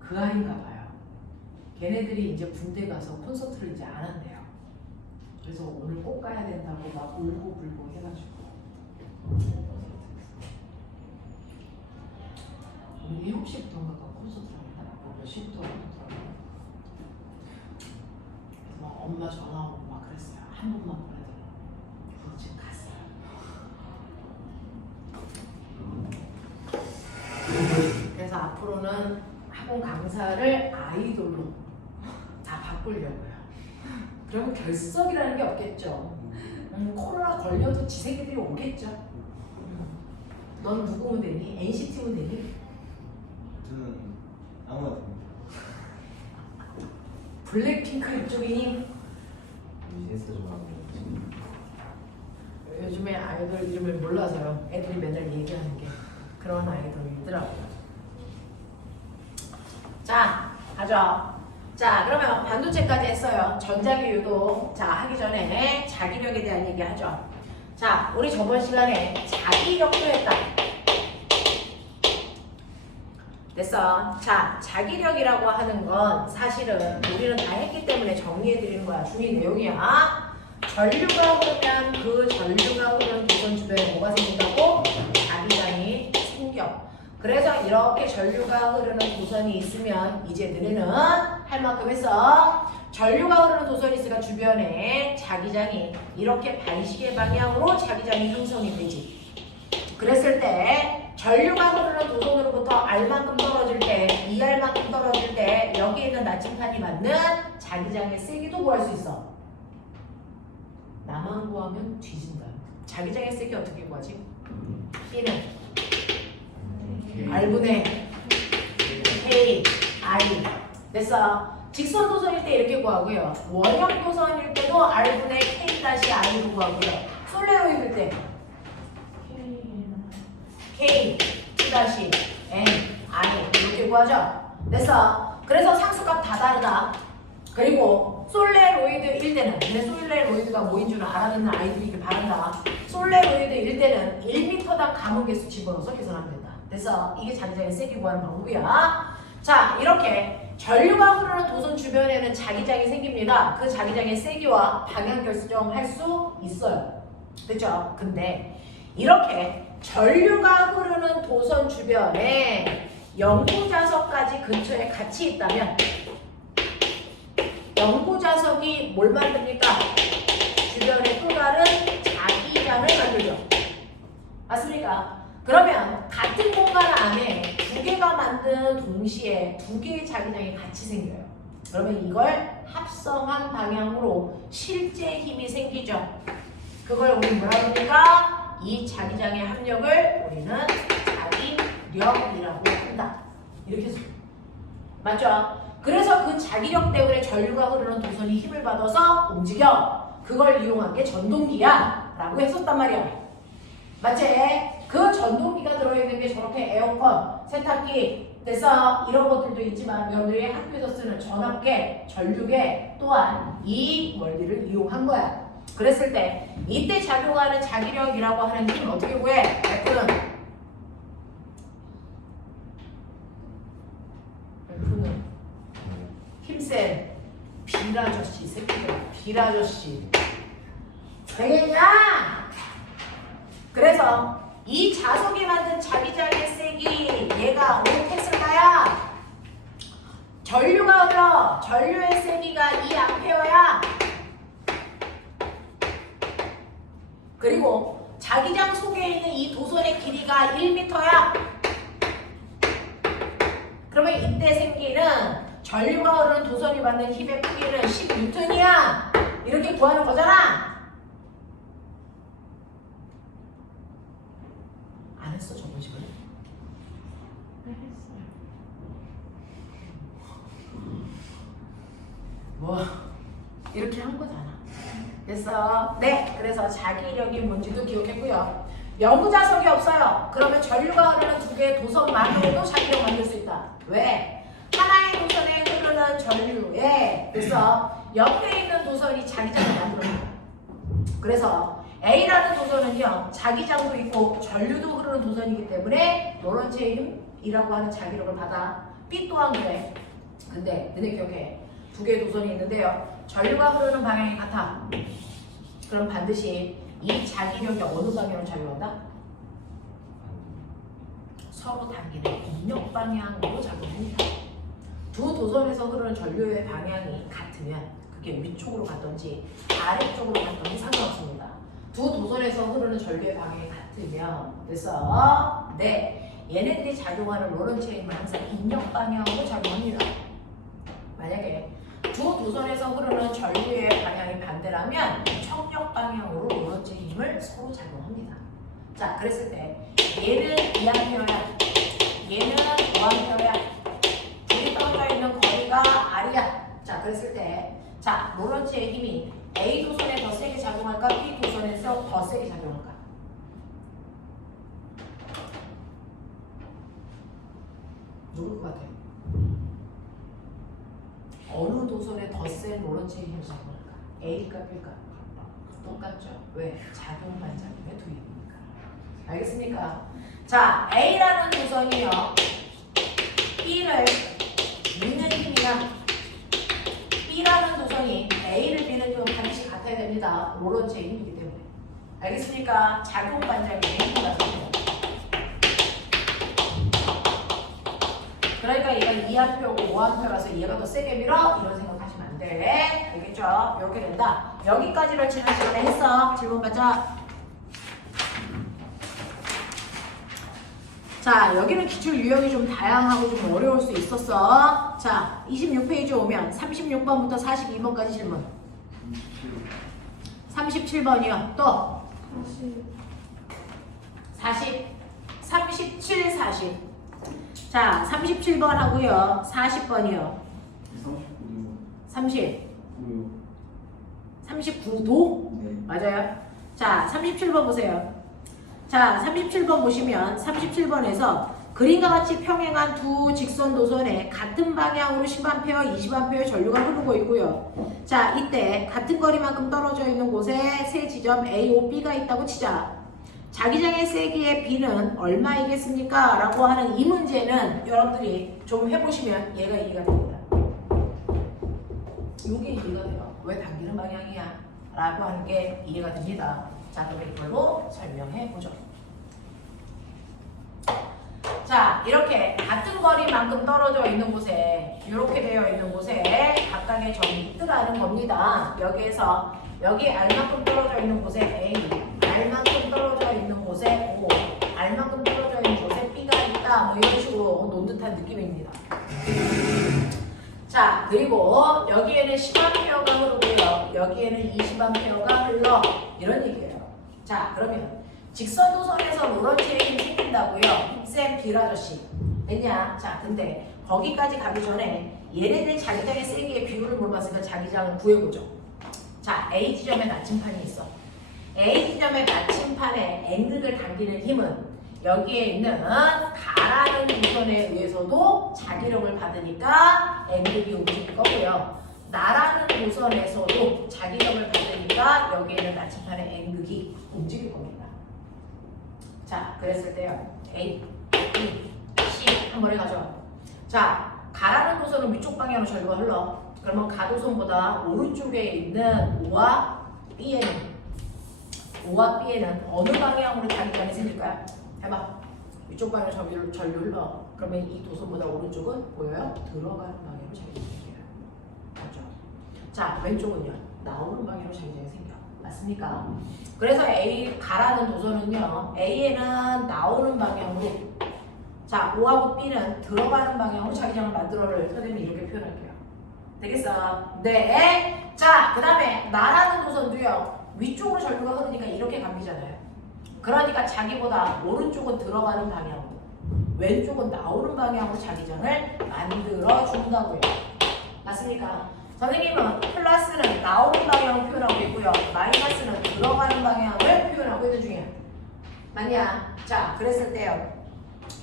그 아이인가 봐요. 걔네들이 이제 군대 가서 콘서트를 이제 안 한대요. 그래서 오늘 꼭 가야 된다고 막 울고 불고 해가지고 오늘 7시부터인가 콘서트를 합니다. 몇 시부터 엄마 전화 오고 막 그랬어요. 한 번만 보내드려. 지금 갔어요. 그래서 앞으로는 학원 강사를 아이돌로 다 바꾸려고요. 그러면 결석이라는 게 없겠죠. 코로나 걸려도 지새끼들이 오겠죠. 넌 누구면 되니? NCT면 되니? 저는 아무나 됩니다. 블랙핑크 이쪽이니? BTS 좋아합니다. 요즘에 아이돌 이름을 몰라서요. 애들이 맨날 얘기하는 게 그런 아이돌이더라고요. 자, 가죠. 자, 그러면 반도체까지 했어요. 전자기유도 자 하기 전에 자기력에 대한 얘기 하죠. 자, 우리 저번 시간에 자기력도 했다. 됐어. 자, 자기력이라고 하는 건 사실은 우리는 다 했기 때문에 정리해드리는 거야. 중요 내용이야. 전류가 흐르면 그 전류가 흐르는 도선 주변에 뭐가 생긴다고? 자기장이 생겨. 그래서 이렇게 전류가 흐르는 도선이 있으면 이제 너네는 할 만큼 해서 전류가 흐르는 도선이 있으니까 주변에 자기장이 이렇게 반시계 방향으로 자기장이 형성이 되지. 그랬을 때 전류가 흐르는 도선으로부터 R만큼 떨어질 때, 2R만큼 떨어질 때 여기에 있는 나침판이 받는 자기장의 세기도 구할 수 있어. 나만 구하면 뒤진다. 자기장의 세기 어떻게 구하지? P는 R분의 K, I. 됐어. 직선 도선일 때 이렇게 구하고요. 원형 도선일 때도 R분의 K-I로 구하고요. 솔레로이드일 때 K, T-N, I 이렇게 구하죠. 됐어. 그래서 상수값 다 다르다. 그리고 솔레로이드일 때는 내 솔레로이드가 뭐인 줄 알아듣는 아이들이길 바란다. 솔레로이드일 때는 1m당 감옥개수 집어넣어서 계산하면 된다. 그래서 이게 자기장의 세기 구하는 방법이야. 자, 이렇게 전류가 흐르는 도선 주변에는 자기장이 생깁니다. 그 자기장의 세기와 방향 결정할 수 있어요. 그렇죠? 근데 이렇게 전류가 흐르는 도선 주변에 연구자석까지 근처에 같이 있다면 연구자석이 뭘 만듭니까? 주변에 또 다른 자기장을 만들죠. 맞습니까? 그러면 같은 공간 안에 두 개가 만든 동시에 두 개의 자기장이 같이 생겨요. 그러면 이걸 합성한 방향으로 실제 힘이 생기죠. 그걸 우리 뭐라 그럽니까? 이 자기장의 합력을 우리는 자기력이라고 한다. 이렇게 써. 맞죠? 그래서 그 자기력 때문에 전류가 흐르는 도선이 힘을 받아서 움직여. 그걸 이용한 게 전동기야 라고 했었단 말이야. 맞지? 그 전동기가 들어있는 게 저렇게 에어컨, 세탁기, 그래서 이런 것들도 있지만 여러분들이 학교에서 쓰는 전압계, 전류계 또한 이 원리를 이용한 거야. 그랬을 때 이때 작용하는 자기력이라고 하는 힘 어떻게 구해? F는 힘센 빌아저씨 새끼들 빌아저씨 되겠냐? 그래서 이 자석이 만든 자기장의 세기 얘가 어떻게 했을까요? 전류가 흘러 전류의 세기가 2A야. 그리고 자기장 속에 있는 이 도선의 길이가 1m야. 그러면 이때 생기는 전류가 흐르는 도선이 받는 힘의 크기는 10N이야. 이렇게 구하는 거잖아. 안 했어 저번 시간에? 네 했어요. 뭐 이렇게 한 거잖아. 됐어. 네, 그래서 자기력이 뭔지도 기억했고요. 연구자석이 없어요. 그러면 전류가 흐르는 두 개의 도선만으로도 자기력 만들 수 있다. 왜? 하나의 도선에 흐르는 전류에 그래서 옆에 있는 도선이 자기장을 만들어요. 그래서 A라는 도선은요 자기장도 있고 전류도 흐르는 도선이기 때문에 로런츠의 힘이라고 하는 자기력을 받아. B 또한 그래. 근데 너네 기억해. 두 개의 도선이 있는데요. 전류가 흐르는 방향이 같아. 그럼 반드시 이 자기력이 어느 방향으로 작용한다? 서로 당기는 입력 방향으로 작용합니다. 두 도선에서 흐르는 전류의 방향이 같으면 그게 위쪽으로 갔던지 아래쪽으로 갔던지 상관없습니다. 두 도선에서 흐르는 전류의 방향이 같으면 그래서 네 얘네들이 작용하는 로런츠 힘은 항상 인력 방향으로 작용합니다. 만약에 두 도선에서 흐르는 전류의 방향이 반대라면 청력 방향으로 로런츠 힘을 서로 작용합니다. 자, 그랬을 때 얘는 2A야, 얘는 5A야. 둘이 떨어져 있는 거리가 R이야. 자, 그랬을 때 자, 로런츠의 힘이 A 도선에 더 세게 작용할까? B 도선에서 더 세게 작용할까? 누굴 것 같아요? 어느 도선에 더 센 로런츠의 힘을 작용할까? A일까 B일까? 똑같죠. 왜? 작용 반작용의 두 힘이니까. 알겠습니까? 자, A라는 도선이요. B를 미는 힘이나 B라는 도선이 A를 미는 힘은 반드시 같아야 됩니다. 로런츠의 힘이기 때문에. 알겠습니까? 작용 반작용의 힘이라서. 그러니까 얘가 2A표고 5A표라서 얘가 더 세게 밀어? 이런 생각하시면 안 돼. 알겠죠? 이렇게 된다. 여기까지를 지난 시간에 했어. 질문 받자. 자, 여기는 기출 유형이 좀 다양하고 좀 어려울 수 있었어. 자, 26페이지 오면 36번부터 42번까지 질문. 37번이요. 또 40, 37, 40. 자, 37번 하고요. 40번이요. 30, 39도? 네. 맞아요. 자, 37번 보세요. 자, 37번 보시면 37번에서 그림과 같이 평행한 두 직선 도선에 같은 방향으로 10A, 20A의 전류가 흐르고 있고요. 자, 이때 같은 거리만큼 떨어져 있는 곳에 세 지점 A, O, B가 있다고 치자. 자기장의 세기의 B는 얼마이겠습니까? 라고 하는 이 문제는 여러분들이 좀 해보시면 얘가 이해가 됩니다. 이게 이해가 돼요. 왜 당기는 방향이야? 라고 하는 게 이해가 됩니다. 자, 그럼 이걸로 설명해 보죠. 자, 이렇게 같은 거리만큼 떨어져 있는 곳에 이렇게 되어 있는 곳에 각각의 점이 있더라는 겁니다. 여기에서 여기 R만큼 떨어져 있는 곳에 A, R만큼 떨어져 있는 곳에 O, R만큼 떨어져 있는 곳에 B가 있다. 뭐 이런 식으로 논 듯한 느낌입니다. 자, 그리고 여기에는 10A가 흐르고요. 여기에는 20A가 흘러. 이런 얘기예요. 자, 그러면 직선 도선에서 로런츠의 힘이 생긴다고요. 쌤 빌아저씨. 됐냐? 자, 근데 거기까지 가기 전에 얘네들 자기장의 세기의 비율을 물어봤으니까 자기장을 구해보죠. 자, A 지점에 나침판이 있어. A 지점의 나침판에 N극을 당기는 힘은 여기에 있는 가라는 도선에 의해서도 자기력을 받으니까 N극이 움직일 거고요. 나라는 도선에서도 자기력을 받으니까 여기에는 나침판의 N극이 움직일 겁니다. 자, 그랬을 때요. A, B, C 한 번에 가져와. 자, 가라는 도선은 위쪽 방향으로 전류가 흘러. 그러면 가도선보다 오른쪽에 있는 O와 B에는 어느 방향으로 자기장이 생길까요? 해봐. 위쪽 방향으로 전류 흘러. 그러면 이 도선보다 오른쪽은 보여요? 들어가는 방향으로 자기장이 생겨요. 맞죠? 자, 왼쪽은요. 나오는 방향으로 자기장이 생겨. 맞습니까? 그래서 A 가라는 도선은요. A에는 나오는 방향으로, 자, O하고 B는 들어가는 방향으로 자기장을 만들어를 선생님이 이렇게 표현할게요. 되겠어? 네. 자, 그 다음에 나라는 도선도요. 위쪽으로 전류가 흐르니까 이렇게 감기잖아요. 그러니까 자기보다 오른쪽은 들어가는 방향으로, 왼쪽은 나오는 방향으로 자기장을 만들어 준다고요. 맞습니까? 선생님은 플러스는 나오는 방향을 표현하고 있고요. 마이너스는 들어가는 방향을 표현하고 있는 중이야. 맞냐? 자, 그랬을 때요.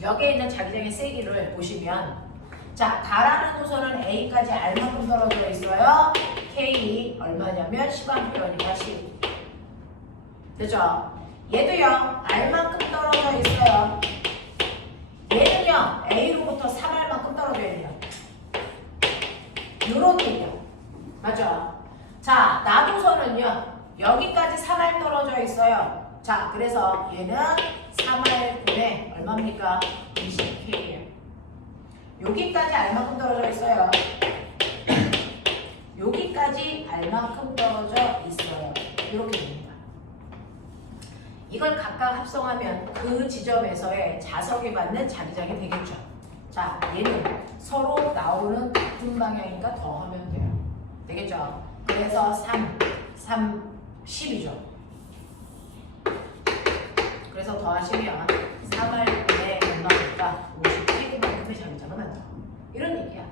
여기에 있는 자기장의 세기를 보시면, 자, 가라는 도선은 A까지 R만큼 떨어져 있어요. K 얼마냐면 10A니까 10. 됐죠? 얘도요. R만큼 떨어져 있어요. 얘는요. A로부터 3R만큼 떨어져 있네요. 요런 얘기요. 맞죠? 자, 나도선은요. 여기까지 3R 떨어져 있어요. 자, 그래서 얘는 3R분의 얼마입니까? 20K예요. 여기까지 R만큼 떨어져 있어요. 여기까지 R만큼 떨어져 있어요. 이렇게 됩니다. 이걸 각각 합성하면 그 지점에서의 자석이 받는 자기장이 되겠죠. 자, 얘는 서로 나오는 같은 방향이니까 더하면 돼요. 되겠죠? 그래서 10이죠. 그래서 더하시면 3R분의 얼마니까 50K만큼의 자기장을 만들어. 이런 얘기야.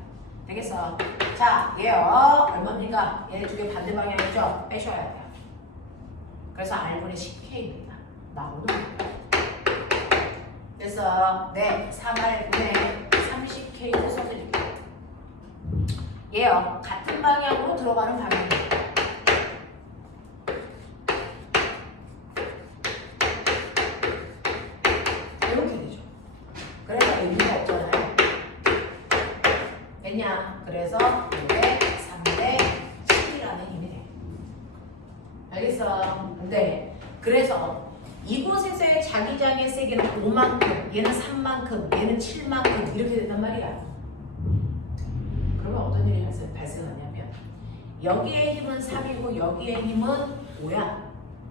되겠어? 자, 얘요. 얼마입니까? 얘 두 개 반대 방향이죠? 빼셔야 돼요. 그래서 R분의 10K입니다. 나오는 거예요. 그래서 네, 3R분의 30K를 써드릴게요. 얘요. 같은 방향으로 들어가는 방향이에요. 이렇게 되죠. 그래서 의미가 없잖아요. 됐냐? 그래서 이게 3대 7이라는 힘이 돼요. 알겠어? 네. 그래서 이곳에서의 자기장의 세기는 5만큼, 얘는 3만큼, 얘는 7만큼 이렇게 된단 말이야. 그러면 어떤 일이 발생하냐면 여기의 힘은 3이고 여기의 힘은 5야.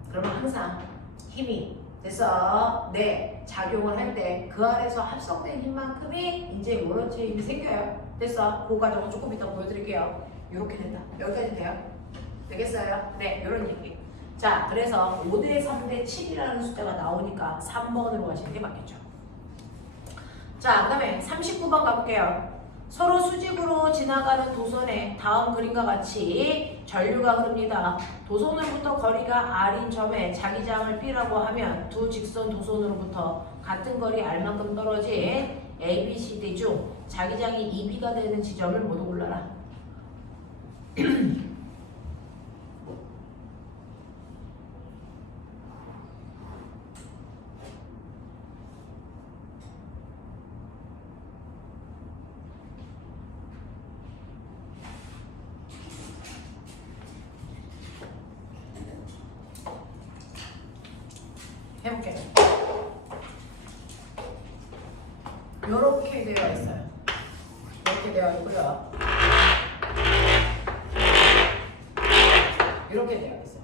그러면 항상 힘이 됐어. 네. 작용을 할 때 그 안에서 합성된 힘만큼이 이제 요런체 힘이 생겨요. 됐어. 그 과정은 조금 이따 보여드릴게요. 이렇게 된다. 여기까지 돼요? 되겠어요? 네. 요런 얘기. 자, 그래서 5대 3대 7이라는 숫자가 나오니까 3번으로 가시는 게 맞겠죠. 자, 그 다음에 39번 가볼게요. 서로 수직으로 지나가는 도선에 다음 그림과 같이 전류가 흐릅니다. 도선으로부터 거리가 R인 점에 자기장을 B라고 하면 두 직선 도선으로부터 같은 거리 R만큼 떨어진 A, B, C, D 중 자기장이 EB가 되는 지점을 모두 골라라. 해볼게요. 이렇게 되어 있어요. 이렇게 되어 있고요. 이렇게 되어 있어요.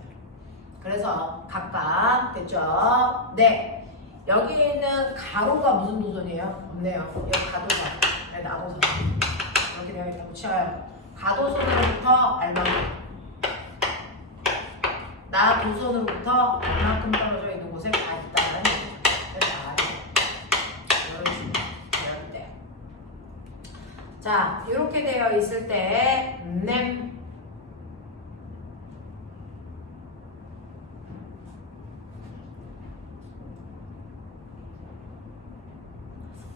그래서 각각 됐죠? 네. 여기에 있는 가로가 무슨 도선이에요? 없네요. 여기 가도선, 여기 나도선. 이렇게 되어 있다고 치어요. 가도선으로부터 R만큼. 나 도선으로부터 얼마큼 떨어져 있는 곳에 가 있다는 얘기예요. 그래서 이런 식으로 되어 있대요. 자, 이렇게 되어 있을 때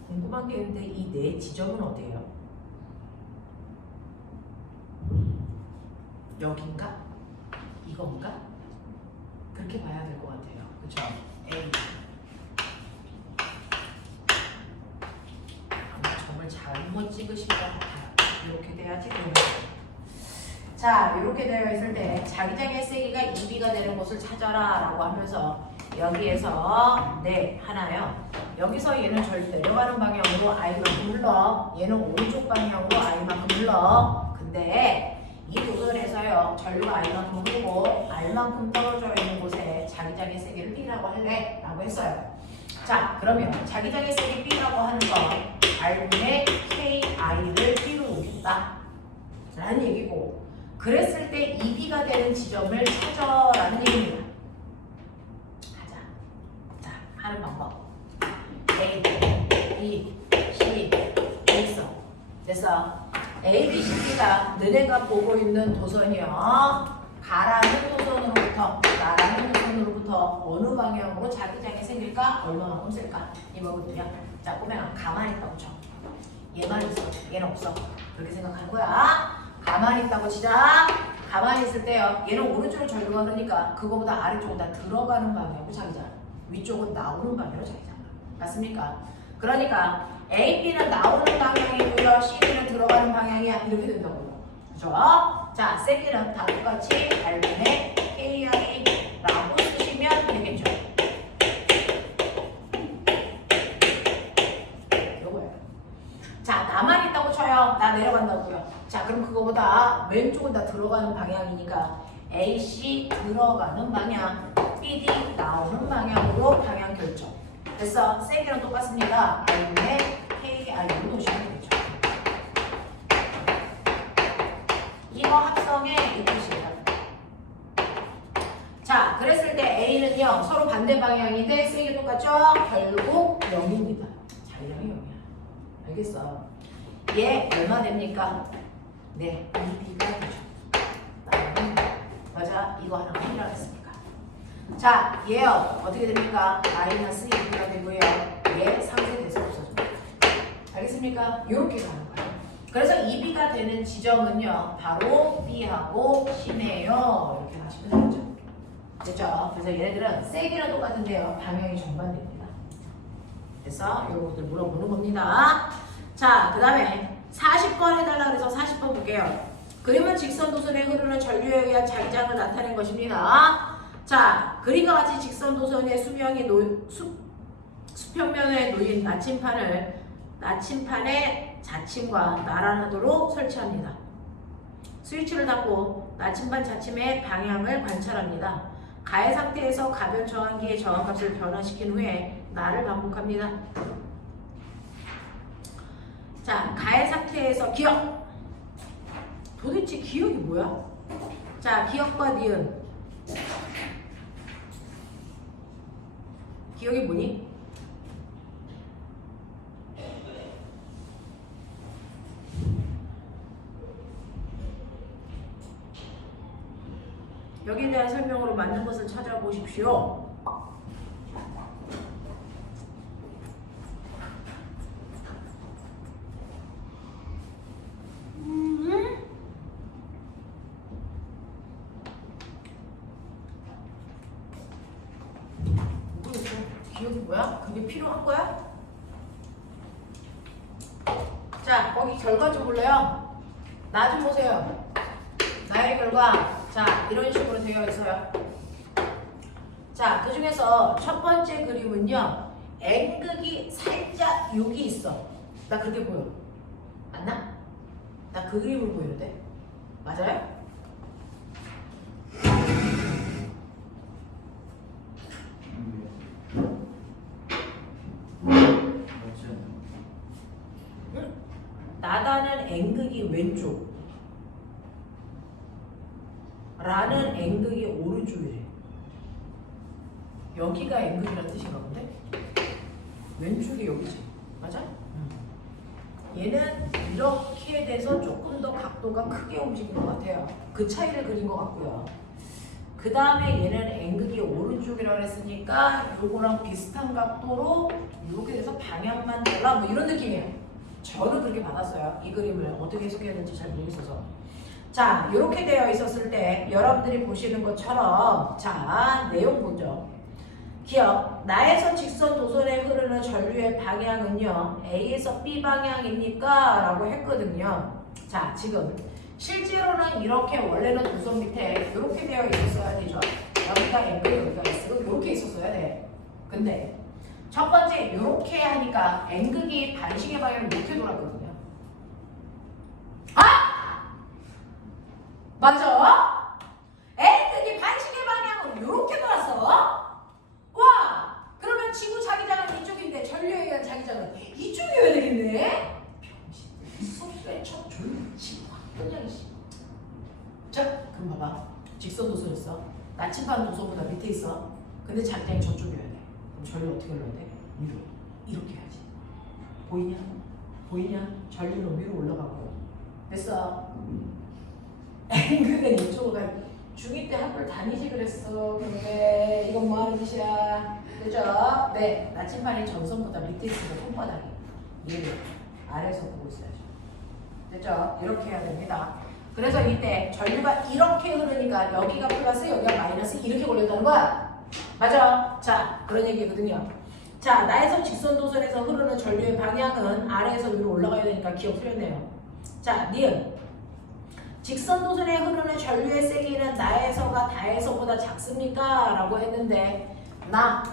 궁금한 게 있는데 이 네 지점은 어디예요? 여긴가? 이건가? 그렇게 봐야 될 것 같아요. 그쵸? A. 아마 정말 잘못 찍으신 것 같아요. 이렇게 돼야지 되는 거예요. 자, 이렇게 되어 있을 때 자기장의 세기가 2B가 되는 곳을 찾아라 라고 하면서 여기에서 네, 하나요. 여기서 얘는 절대 내려가는 방향으로 I만큼 흘러. 얘는 오른쪽 방향으로 I만큼 흘러. 근데 이 도선에서요, 전류가 I만큼 흐르고 R만큼 떨어져 있는 곳에 자기장의 세기를 B라고 할래? 라고 했어요. 자, 그러면 자기장의 세기 B라고 하는 건 R분의 KI를 B로 놓겠다 라는 얘기고, 그랬을 때 EB가 되는 지점을 찾아라는 얘기입니다. 하자. 자, 하는 방법. A, B, C, 있어. 됐어. A, B, C, D가 너네가 보고 있는 도선이요. 가라는 도선으로부터, 나라는 도선으로부터 어느 방향으로 자기장이 생길까? 얼마만큼 쓸까? 이거거든요. 자, 보면 가만히 있다고 쳐. 얘만 있어. 얘는 없어. 그렇게 생각하는 거야. 가만히 있다고 치자. 가만히 있을 때요. 얘는 오른쪽으로 전류가 흐르니까 그거보다 아래쪽으로 다 들어가는 방향으로 자기장. 위쪽은 나오는 방향으로 자기장. 맞습니까? 그러니까 A, B는 나오는 방향이고요. C, D는 들어가는 방향이야. 이렇게 된다고요. 그죠? 자, 세기는 다 똑같이 R분의 KI라고 쓰시면 되겠죠. 요거예요. 자, 나만 있다고 쳐요. 나 내려간다고요. 자, 그럼 그거보다 왼쪽은 다 들어가는 방향이니까 AC 들어가는 방향, BD 나오는 방향으로 방향 결정. 됐어? 세기랑 똑같습니다. I분의 KI로 놓으시면 되죠. 이거 합성의 이 뜻이에요. 자, 그랬을 때 A는요, 서로 반대 방향인데 세기 똑같죠? 결국 0입니다. 자기장이 0이야. 알겠어? 얘 얼마 됩니까? 네, 2B가 되죠. 맞아, 이거 하나 확인하겠습니까? 자, 얘요, 어떻게 됩니까? 마이너스 2B가 되고요. 얘 상쇄돼서 없어집니다. 알겠습니까? 이렇게 가는 거예요. 그래서 2B가 되는 지점은요, 바로 B하고 C네요. 이렇게 가시면 되죠. 됐죠? 그래서 얘네들은 세기랑 똑같은데요, 방향이 정반대입니다. 그래서 이런 것들 물어보는 겁니다. 자, 그 다음에 40번 해달라 그래서 40번 볼게요. 그림은 직선 도선에 흐르는 전류에 의한 자기장을 나타낸 것입니다. 자, 그림과 같이 직선 도선의 수평면에 놓인 나침판의 자침과 나란하도록 설치합니다. 스위치를 닫고 나침반 자침의 방향을 관찰합니다. 가해 상태에서 가변 저항기의 저항값을 변화시킨 후에 나를 반복합니다. 자, 가해 상태에서 기억. 도대체 기억이 뭐야? 자, 기억과 니은. 기억이 뭐니? 여기에 대한 설명으로 맞는 것을 찾아보십시오. 기억이 뭐야? 그게 필요한 거야? 자, 거기 결과 좀 볼래요? 나 좀 보세요. 나의 결과. 자, 이런 식으로 되어 있어요. 자, 그 중에서 첫 번째 그림은요, N극이 살짝 여기 있어. 나 그렇게 보여. 맞나? 나 그 그림을 보이는데? 맞아요? 나다는 N극이 왼쪽, 라는 N극이 오른쪽이래. 여기가 N극이라는 뜻인가 본데? 왼쪽이 여기지. 맞아? 얘는 이렇게 돼서 조금 더 각도가 크게 움직인 것 같아요. 그 차이를 그린 것 같고요. 그 다음에 얘는 N극이 오른쪽이라고 했으니까 요거랑 비슷한 각도로 이렇게 돼서 방향만 달라, 뭐 이런 느낌이에요. 저는 그렇게 받았어요. 이 그림을 어떻게 해석해야 될지 잘 모르겠어서. 자, 이렇게 되어 있었을 때 여러분들이 보시는 것처럼, 자, 내용 보죠. 기억, 나에서 직선 도선에 흐르는 전류의 방향은요, A에서 B 방향입니까? 라고 했거든요. 자, 지금 실제로는 이렇게 원래는 도선 밑에 이렇게 되어 있었어야 되죠. 여기가 N극, 여기가 S극 이렇게 있었어야 돼. 근데 첫 번째 이렇게 하니까 N극이 반시계 방향을 이렇게 돌았거든요. 아! 맞아? N극이 반시계 방향으로 이렇게 돌았어. 와! 그러면 지구 자기장은 이쪽인데 전류에 의한 자기장은 이쪽이어야 되겠네? 병신. 수업에 첫 졸지. 그냥 씨. 자, 그럼 봐봐. 직선 도선했어. 나침반 도선보다 밑에 있어. 근데 자기장이 저쪽이어야 돼. 그럼 전류 어떻게 올려야 돼? 위로. 이렇게 해야지. 보이냐? 보이냐? 전류는 위로 올라가고. 됐어. 근데 이쪽으로 가. 중2 때 학교를 다니지 그랬어. 근데 이건 뭐 하는 짓이야? 그죠? 네. 나침반이 전선보다 밑에 있으면 손바닥이 얘를 아래에서 보고 있어야죠. 됐죠? 이렇게 해야 됩니다. 그래서 이때 전류가 이렇게 흐르니까 여기가 플러스 여기가 마이너스 이렇게 걸렸다는 거야. 맞아? 자, 그런 얘기거든요. 자, 나에서 직선 도선에서 흐르는 전류의 방향은 아래에서 위로 올라가야 되니까 기억 틀렸네요. 자, 니은. 직선 도선에 흐르는 전류의 세기는 나에서가 다에서보다 작습니까? 라고 했는데 나.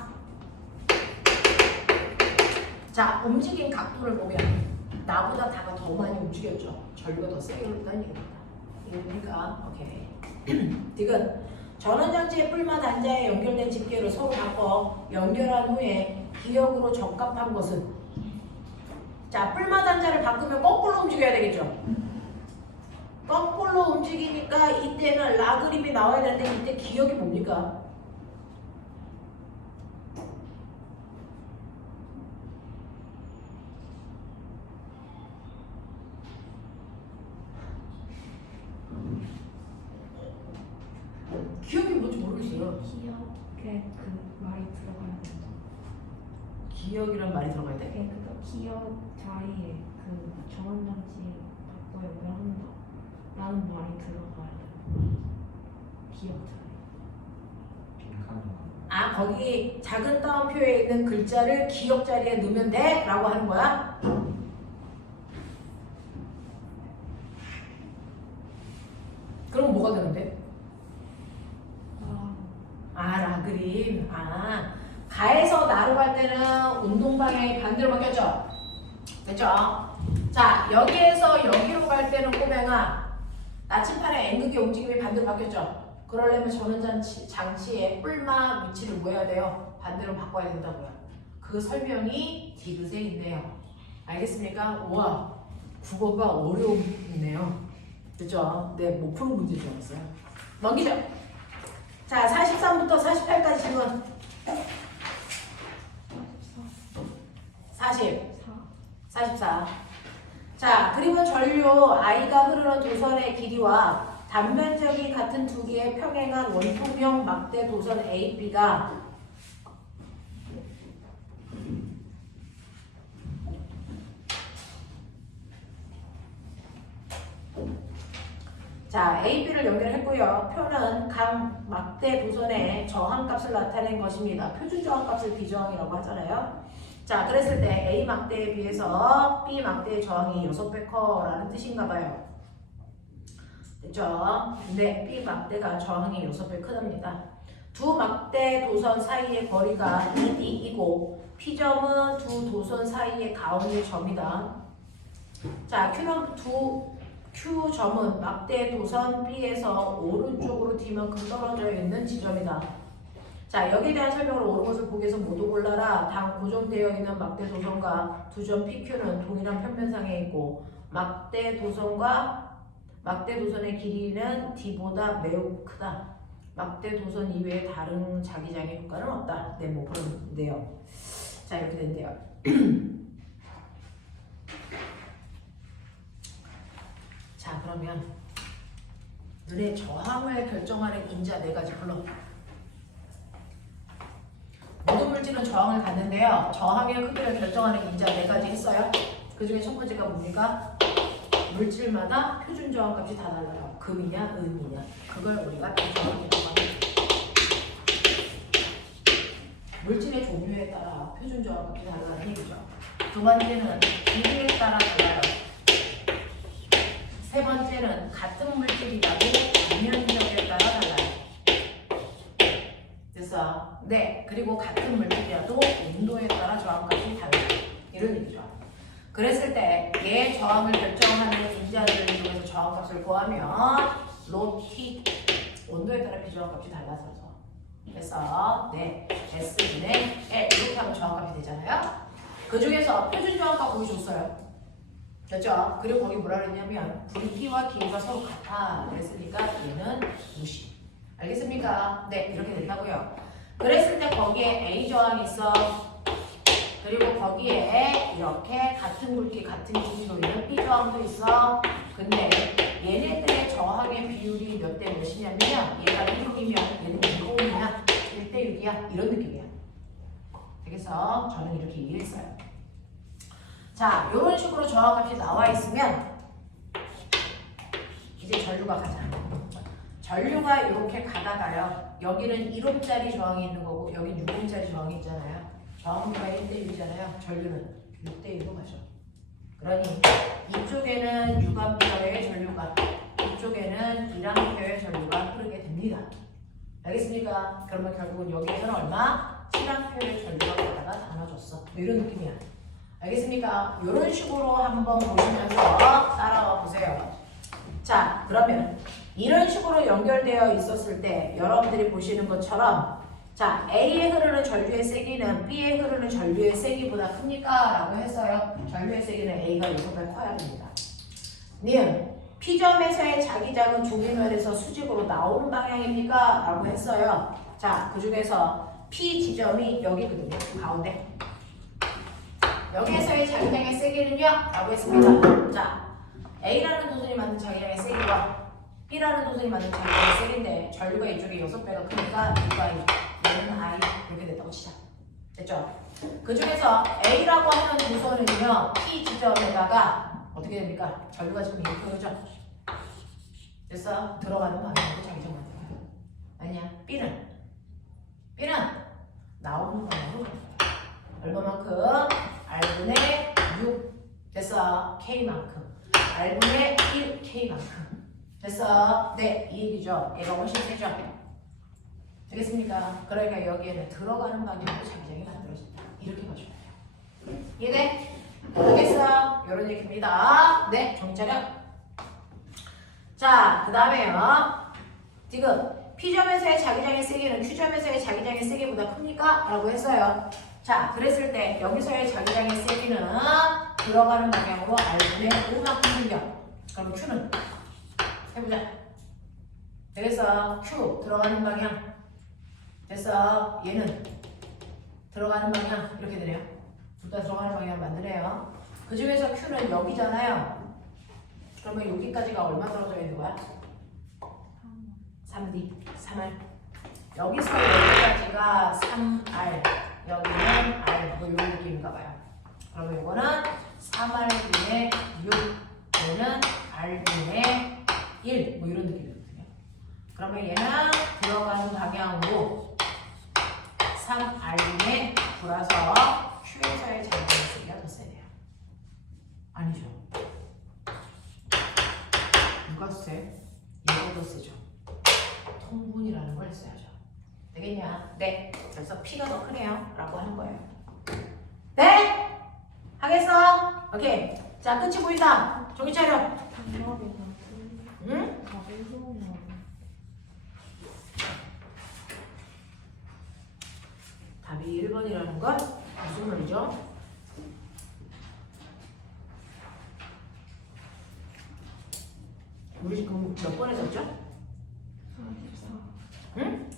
자, 움직인 각도를 보면 나보다 다가 더 많이 움직였죠. 전류가 더 세게 흐른다는 얘기입니다. 이해됩니까? 오케이. 디귿. 전원장치의 뿔마 단자에 연결된 집게로 서로 바꿔 연결한 후에 기역으로 적합한 것은, 자, 뿔마 단자를 바꾸면 거꾸로 움직여야 되겠죠. 거꾸로 움직이니까 이때는 라그림이 나와야 되는데 이때 기역이 뭡니까? 기억이 뭔지 모르겠어요. 기억에 그 말이 들어가야 된다. 기억이란 말이 들어가야 돼? 네, 그러니까 기억 자리에 그 전원장치 바꿔 연결한다 라는 말이 들어가야 된다. 기억 자리. 빈칸. 아, 거기 작은 따옴표에 있는 글자를 기억 자리에 넣으면 돼? 라고 하는 거야? 그럼 뭐가 되는데? 라그림. 가에서 나로 갈 때는 운동 방향이 반대로 바뀌었죠? 됐죠? 자, 여기에서 여기로 갈 때는 꼬맹아, 나침판의 N극의 움직임이 반대로 바뀌었죠? 그러려면 전원장치의 뿔마 위치를 뭐 해야 돼요? 반대로 바꿔야 된다고요. 그 설명이 디귿에 있네요. 알겠습니까? 우와, 국어가 어려웠네요. 그죠? 네, 못 푸는 문제인 줄 알았어요. 넘기죠? 자, 43부터 48까지 질문. 44. 자, 그림은 전류 I가 흐르는 도선의 길이와 단면적이 같은 두 개의 평행한 원통형 막대 도선 A, B가 자, A, B를 연결했고요. 표는 각 막대 도선의 저항값을 나타낸 것입니다. 표준 저항값을 비저항이라고 하잖아요. 자, 그랬을 때 A 막대에 비해서 B 막대의 저항이 6배 커라는 뜻인가 봐요. 됐죠? 근데 B 막대가 저항이 6배 크답니다. 두 막대 도선 사이의 거리가 ED이고 P점은 두 도선 사이의 가운데 점이다. 자, Q점은 막대 도선 B에서 오른쪽으로 D만큼 떨어져 있는 지점이다. 자, 여기에 대한 설명으로 옳은 것을 보기에서 모두 골라라. 당 고정되어 있는 막대 도선과 두 점 PQ는 동일한 평면상에 있고 막대 도선의 길이는 D보다 매우 크다. 막대 도선 이외에 다른 자기장의 효과는 없다. 네, 뭐 그런데요. 자, 이렇게 된대요. 자, 그러면 눈의 저항을 결정하는 인자 4가지 불러. 모든 물질은 저항을 갖는데요. 저항의 크기를 결정하는 인자 4가지 했어요. 그 중에 첫 번째가 뭡니까? 물질마다 표준 저항값이 다 달라요. 금이냐 은이냐. 그걸 우리가 저항이라고 합니다. 물질의 종류에 따라 표준 저항값이 다르다는 얘기죠. 두 번째는 길이에 따라 달라요. 세 번째는 같은 물질이라도 단면적에 따라 달라요. 됐어? 네. 그리고 같은 물질이라도 온도에 따라 저항값이 달라요. 이런 얘기죠. 그랬을 때 얘 저항을 결정하는 인자들 중에서 저항값을 구하면 로 T 온도에 따라 비저항값이 달라서. 그래서 네. S분의 L 이렇게 하면 저항값이 되잖아요. 그 중에서 표준 저항값 보기 줬어요. 됐죠? 그리고 거기 뭐라 그랬냐면 V와 D가 서로 같아 그랬으니까 얘는 무시. 알겠습니까? 네, 이렇게 된다고요. 그랬을 때 거기에 A 저항이 있어. 그리고 거기에 이렇게 같은 굵기, 같은 길이로 있는 B 저항도 있어. 근데 얘네들의 저항의 비율이 몇 대 몇이냐면 얘가 1이면 얘는 2이냐 1대 6이야 이런 느낌이야. 그래서 저는 이렇게 이해했어요. 자, 이런 식으로 저항값이 나와 있으면 이제 전류가 가자. 전류가 이렇게 가다가요. 여기는 1옴짜리 저항이 있는 거고 여기 6옴짜리 저항이 있잖아요. 저항비가 1대 6이잖아요. 전류는 6대 1로 가죠. 그러니 이쪽에는 6A의 전류가 이쪽에는 1A의 전류가 흐르게 됩니다. 알겠습니까? 그러면 결국은 여기에서는 얼마? 7A의 전류가 가다가 나눠졌어. 이런 느낌이야. 알겠습니까? 이런 식으로 한번 보시면서 따라와 보세요. 자, 그러면 이런 식으로 연결되어 있었을 때 여러분들이 보시는 것처럼 자, A에 흐르는 전류의 세기는 B에 흐르는 전류의 세기보다 큽니까? 라고 했어요. 전류의 세기는 A가 6배 커야 됩니다. 니은 P점에서의 자기장은 조기면에서 수직으로 나오는 방향입니까? 라고 했어요. 자, 그 중에서 P 지점이 여기거든요. 가운데. 여기에서의 자기장의 세기는요? 라고 했습니다. 자, A라는 도선이 만든 자기장의 세기와 B라는 도선이 만든 자기장의 세기인데 전류가 이쪽에 6배가 크니까 이가 얘는 I 이렇게 됐다고 치자. 됐죠? 그 중에서 A라고 하는 도선은요, P 지점에다가 어떻게 됩니까? 전류가 지금 이렇게 흐르죠? 됐어? 들어가는 방향으로 자기장 만들어요. 아니야. B는 나오는 방향으로 얼마만큼? R분의 6 됐어. K만큼 R분의 1 K만큼 됐어. 네, 이 얘기죠. 얘가 훨씬 세죠. 되겠습니까? 그러니까 여기에는 들어가는 방향으로 자기장이 만들어진다. 이렇게 봐주면 돼요. 이해돼? 알겠어? 이런 얘기입니다. 네, 정차력. 자, 그 다음에요. 지금 P점에서의 자기장의 세기는 Q점에서의 자기장의 세기보다 큽니까? 라고 했어요. 자, 그랬을 때 여기서의 자기장의 세기는 들어가는 방향으로 R분의 5만큼 생겨. 그럼 Q는? 해보자. 되겠어? Q 들어가는 방향. 됐어? 얘는 들어가는 방향. 이렇게 되네요. 둘 다 들어가는 방향을 만드네요. 그 중에서 Q는 여기잖아요. 그러면 여기까지가 얼마 떨어져 있는 거야? 3D, 3R. 여기서 여기까지가 3R. 여기는 R. 뭐 이런 느낌인가 봐요. 그러면 이거는 3R분의 6. 얘는 R분의 1. 뭐 이런 느낌이거든요. 그러면 얘는 들어가는 방향으로 3R분의 9라서 Q에서의 자기장의 세기가 더 세네요. 아니죠. 누가 세? 얘가 더 세죠. 통분이라는 걸 써야죠. 되겠냐? 네. 그래서 P가 더 크네요. 라고 하는 거예요. 네? 하겠어? 오케이. 자, 끝이 보인다. 정신 차려. 응? 답이 1번이라는 건 무슨 말이죠? 우리 지금 몇 번에 졌죠? 44. 응?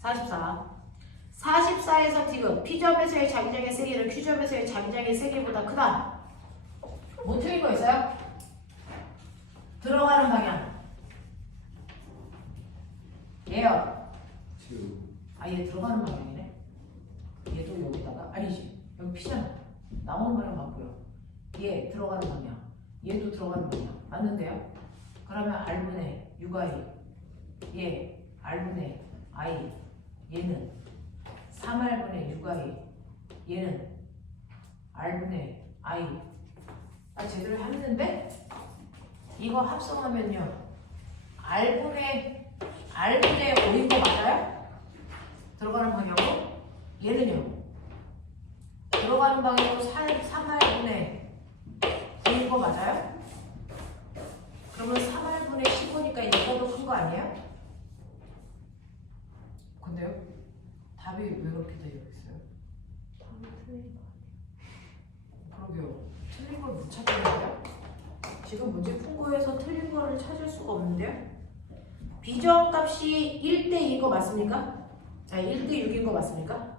44. 44에서 지금 P점에서의 자기장의 세기는 Q점에서의 자기장의 세기보다 크다. 뭐 틀린 거 있어요? 들어가는 방향. 얘요. 아, 얘 들어가는 방향이네. 얘도 여기다가 아니지. 여기 P잖아. 나오는 방향 맞고요. 얘 들어가는 방향. 얘도 들어가는 방향. 맞는데요? 그러면 R분의 6i. 얘 R분의 I. 얘는 3R분의 6i. 얘는 R분의 I. 아, 제대로 했는데? 이거 합성하면요. R분의 5인 거 맞아요? 들어가는 방향으로? 얘는요. 들어가는 방향으로 3R분의 9인 거 맞아요? 그러면 3R분의 15니까 얘가 더 큰 거 아니에요? 근데요? 답이 왜 그렇게 되어 있어요? 답이 틀린 거 그러게요. 틀린 걸 못 찾겠는데요? 지금 문제 푼 거에서 틀린 거를 찾을 수가 없는데요? 비정값이 1대 2인 거 맞습니까? 자, 1대 6인 거 맞습니까?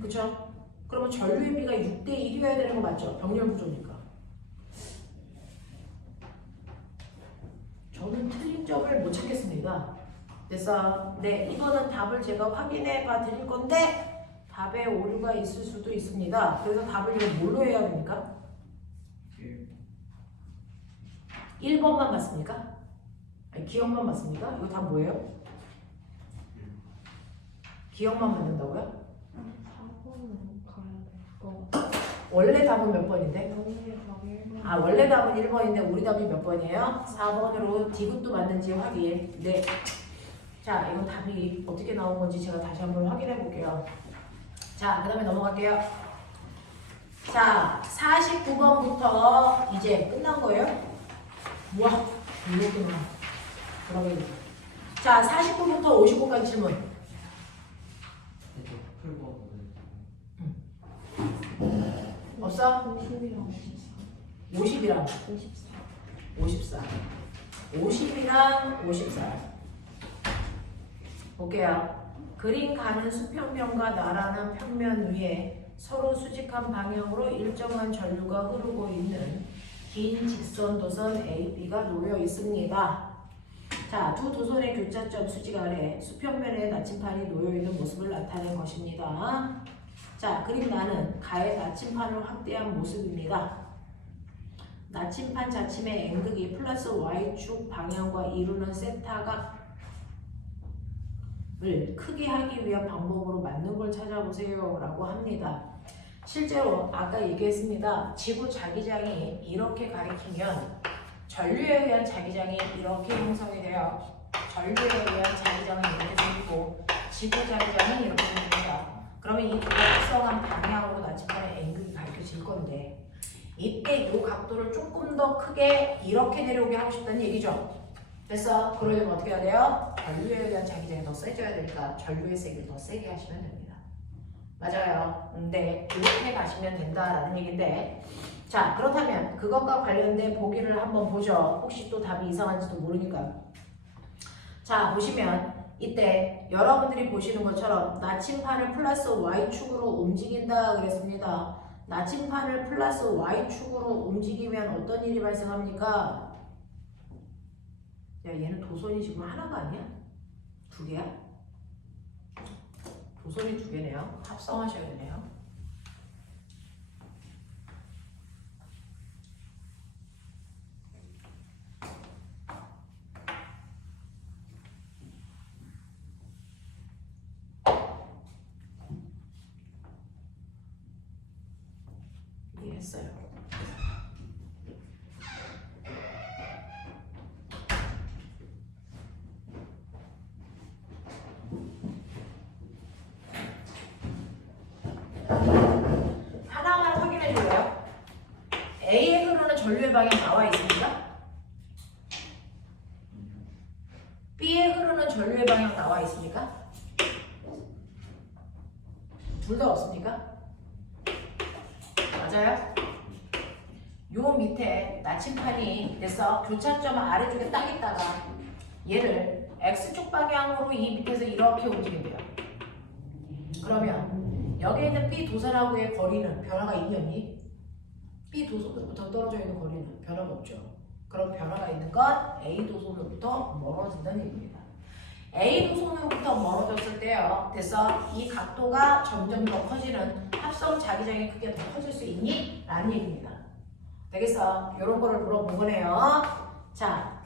그쵸? 그러면 전류의 비가 6대 1이어야 되는 거 맞죠? 병렬 구조니까. 저는 틀린 점을 못 찾겠습니다. 그래서 네, 이거는 답을 제가 확인해 봐 드릴 건데 답에 오류가 있을 수도 있습니다. 그래서 답을 이거 뭘로 해야 됩니까? 1번만 맞습니까? 아니, 기억만 맞습니까? 이거 답 뭐예요? 기억만 맞는다고요? 4번으로 가야 될 거 같아요. 원래 답은 몇 번인데? 원래 답이 1번. 아, 원래 답은 1번인데 우리 답이 몇 번이에요? 4번으로 디귿도 맞는지 확인. 네. 자, 이거 답이 어떻게 나온 건지 제가 다시 한번 확인해 볼게요. 자, 그 다음에 넘어갈게요. 자, 49번부터 이제 끝난 거예요? 우와, 이렇게 많아. 그러면 자, 49부터 55까지 질문. 풀고 없어? 50이랑 50이랑 54. 54. 50이랑 54. 볼게요. 그림 가는 수평면과 나라는 평면 위에 서로 수직한 방향으로 일정한 전류가 흐르고 있는 긴 직선 도선 AB가 놓여 있습니다. 자, 두 도선의 교차점 수직 아래 수평면에 나침판이 놓여 있는 모습을 나타낸 것입니다. 자, 그림 나는 가의 나침판을 확대한 모습입니다. 나침판 자침의 N극이 플러스 Y축 방향과 이루는 세타각을 크게 하기 위한 방법으로 맞는 걸 찾아보세요 라고 합니다. 실제로 아까 얘기했습니다. 지구 자기장이 이렇게 가리키면 전류에 의한 자기장이 이렇게 형성이 돼요. 전류에 의한 자기장이 이렇게 생기고 지구 자기장이 이렇게 생깁니다. 그러면 이 두 특성한 방향으로 나침판의 N극이 가리켜질 건데 이때 이 각도를 조금 더 크게 이렇게 내려오게 하고 싶다는 얘기죠. 됐어? 그러려면 어떻게 해야 돼요? 전류에 의한 자기장이 더 세져야 되니까 전류의 세기를 더 세게 하시면 됩니다. 맞아요. 근데 이렇게 가시면 된다라는 얘기인데 자, 그렇다면 그것과 관련된 보기를 한번 보죠. 혹시 또 답이 이상한지도 모르니까. 자, 보시면 이때 여러분들이 보시는 것처럼 나침판을 플러스 Y축으로 움직인다 그랬습니다. 나침판을 플러스 Y축으로 움직이면 어떤 일이 발생합니까? 야, 얘는 도선이 지금 하나가 아니야? 두 개야? 도선이 두 개네요. 합성하셔야 되네요. 이해했어요. 하나만 확인해 줄래요? A에 흐르는 전류의 방향 나와 있습니까? B에 흐르는 전류의 방향 나와 있습니까? 둘 다 없습니까? 맞아요? 요 밑에 나침판이 됐어. 교차점 아래쪽에 딱 있다가 얘를 X축 방향으로 이 밑에서 이렇게 움직인대요. 그러면 여기 있는 B 도선하고의 거리는 변화가 있니 없니? B 도선으로부터 떨어져 있는 거리는 변화가 없죠. 그럼 변화가 있는 건 A 도선으로부터 멀어진다는 얘기입니다. A 도선으로부터 멀어졌을 때요. 됐어? 이 각도가 점점 더 커지는 합성 자기장의 크기가 더 커질 수 있니? 라는 얘기입니다. 되겠어? 이런 거를 물어본 거네요. 자.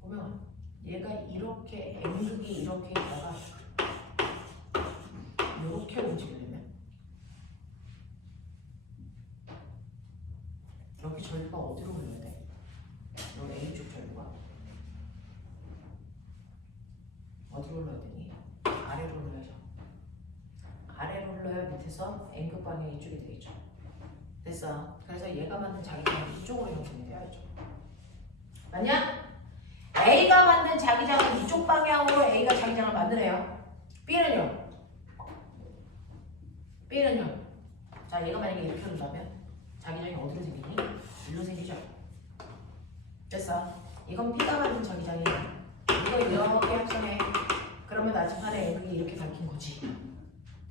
보면 얘가 이렇게 N극이 이렇게 있다가 이렇게 움직이려면 여기 전류가 어디로 흘러야 돼? 여기 A축 전류가 어디로 흘러야 되니? 아래로 흘러야죠. 아래로 흘러야 밑에서 N극 방향이 이쪽이 되겠죠. 됐어. 그래서 얘가 만든 자기장은 이쪽으로 형성이 돼야죠. 맞냐? A가 만든 자기장은 이쪽 방향으로 A가 자기장을 만드네요. B는요? B는요? 자, 얘가 만약에 이렇게 온다면 자기장이 어디로 생기니? 일로 생기죠? 됐어. 이건 B가 만든 자기장이에요. 이거 이렇게 합성해. 그러면 나침판에 N극이 이렇게 밝힌 거지.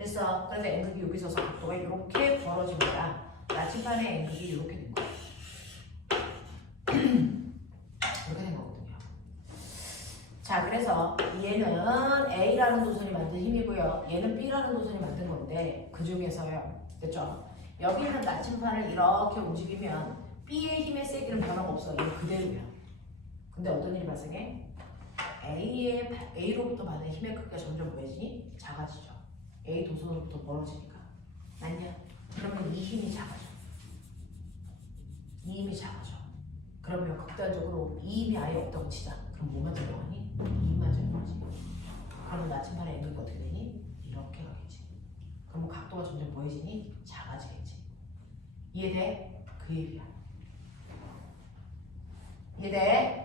됐어. 그래서 N극이 여기 있어서 각도가 이렇게 벌어진 거야. 나침반의 N극이 이렇게 된 거야. 이렇게 된 거거든요. 자, 그래서 얘는 A라는 도선이 만든 힘이고요. 얘는 B라는 도선이 만든 건데 그 중에서요. 됐죠? 여기 있는 나침반을 이렇게 움직이면 B의 힘의 세기는 변화가 없어. 얘는 그대로야. 근데 어떤 일이 발생해? A로부터 받는 힘의 크기가 점점 뭐해지니? 작아지죠. A 도선으로부터 멀어지니까. 맞냐? 그러면 이 힘이 작아져. 이 힘이 작아져. 그러면 극단적으로 이 힘이 아예 없다고 치자. 그럼 뭐만 작용하니? 이 힘만 작용하지. 그럼 나침반의 N극이 어떻게 되니? 이렇게 가겠지. 그럼 각도가 점점 뭐해지니? 작아지겠지. 이해돼? 그 얘기야. 이해돼?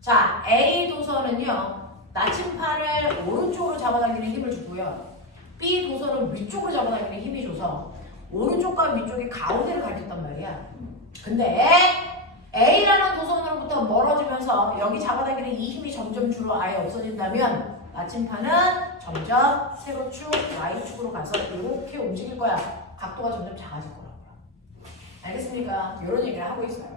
자, A 도선은요, 나침판을 오른쪽으로 잡아당기는 힘을 주고요. B 도선은 위쪽으로 잡아당기는 힘이 줘서 오른쪽과 위쪽이 가운데를 가리켰단 말이야. 근데 A라는 도선으로부터 멀어지면서 여기 잡아당기는 이 힘이 점점 주로 아예 없어진다면 나침판은 점점 세로축, Y축으로 가서 이렇게 움직일 거야. 각도가 점점 작아질 거라고요. 알겠습니까? 이런 얘기를 하고 있어요.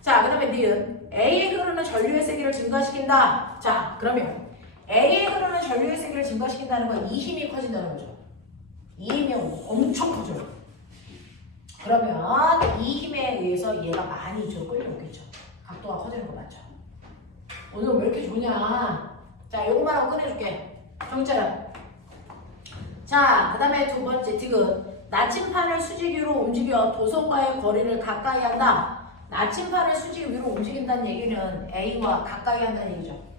자, 그 다음에 니은 A에 흐르는 전류의 세기를 증가시킨다. 자, 그러면 A에 흐르는 전류의 세기를 증가시킨다는 건 이 힘이 커진다는 거죠. 이 힘이 엄청 커져요. 그러면 이 힘에 의해서 얘가 많이 이쪽으로 끌려오겠죠. 각도가 커지는 거 맞죠? 오늘 왜 이렇게 좋냐? 자, 요것만 하고 끝내줄게. 정찰은. 자, 그 다음에 두 번째 디귿. 나침판을 수직 위로 움직여 도선과의 거리를 가까이 한다. 나침판을 수직 위로 움직인다는 얘기는 A와 가까이 한다는 얘기죠.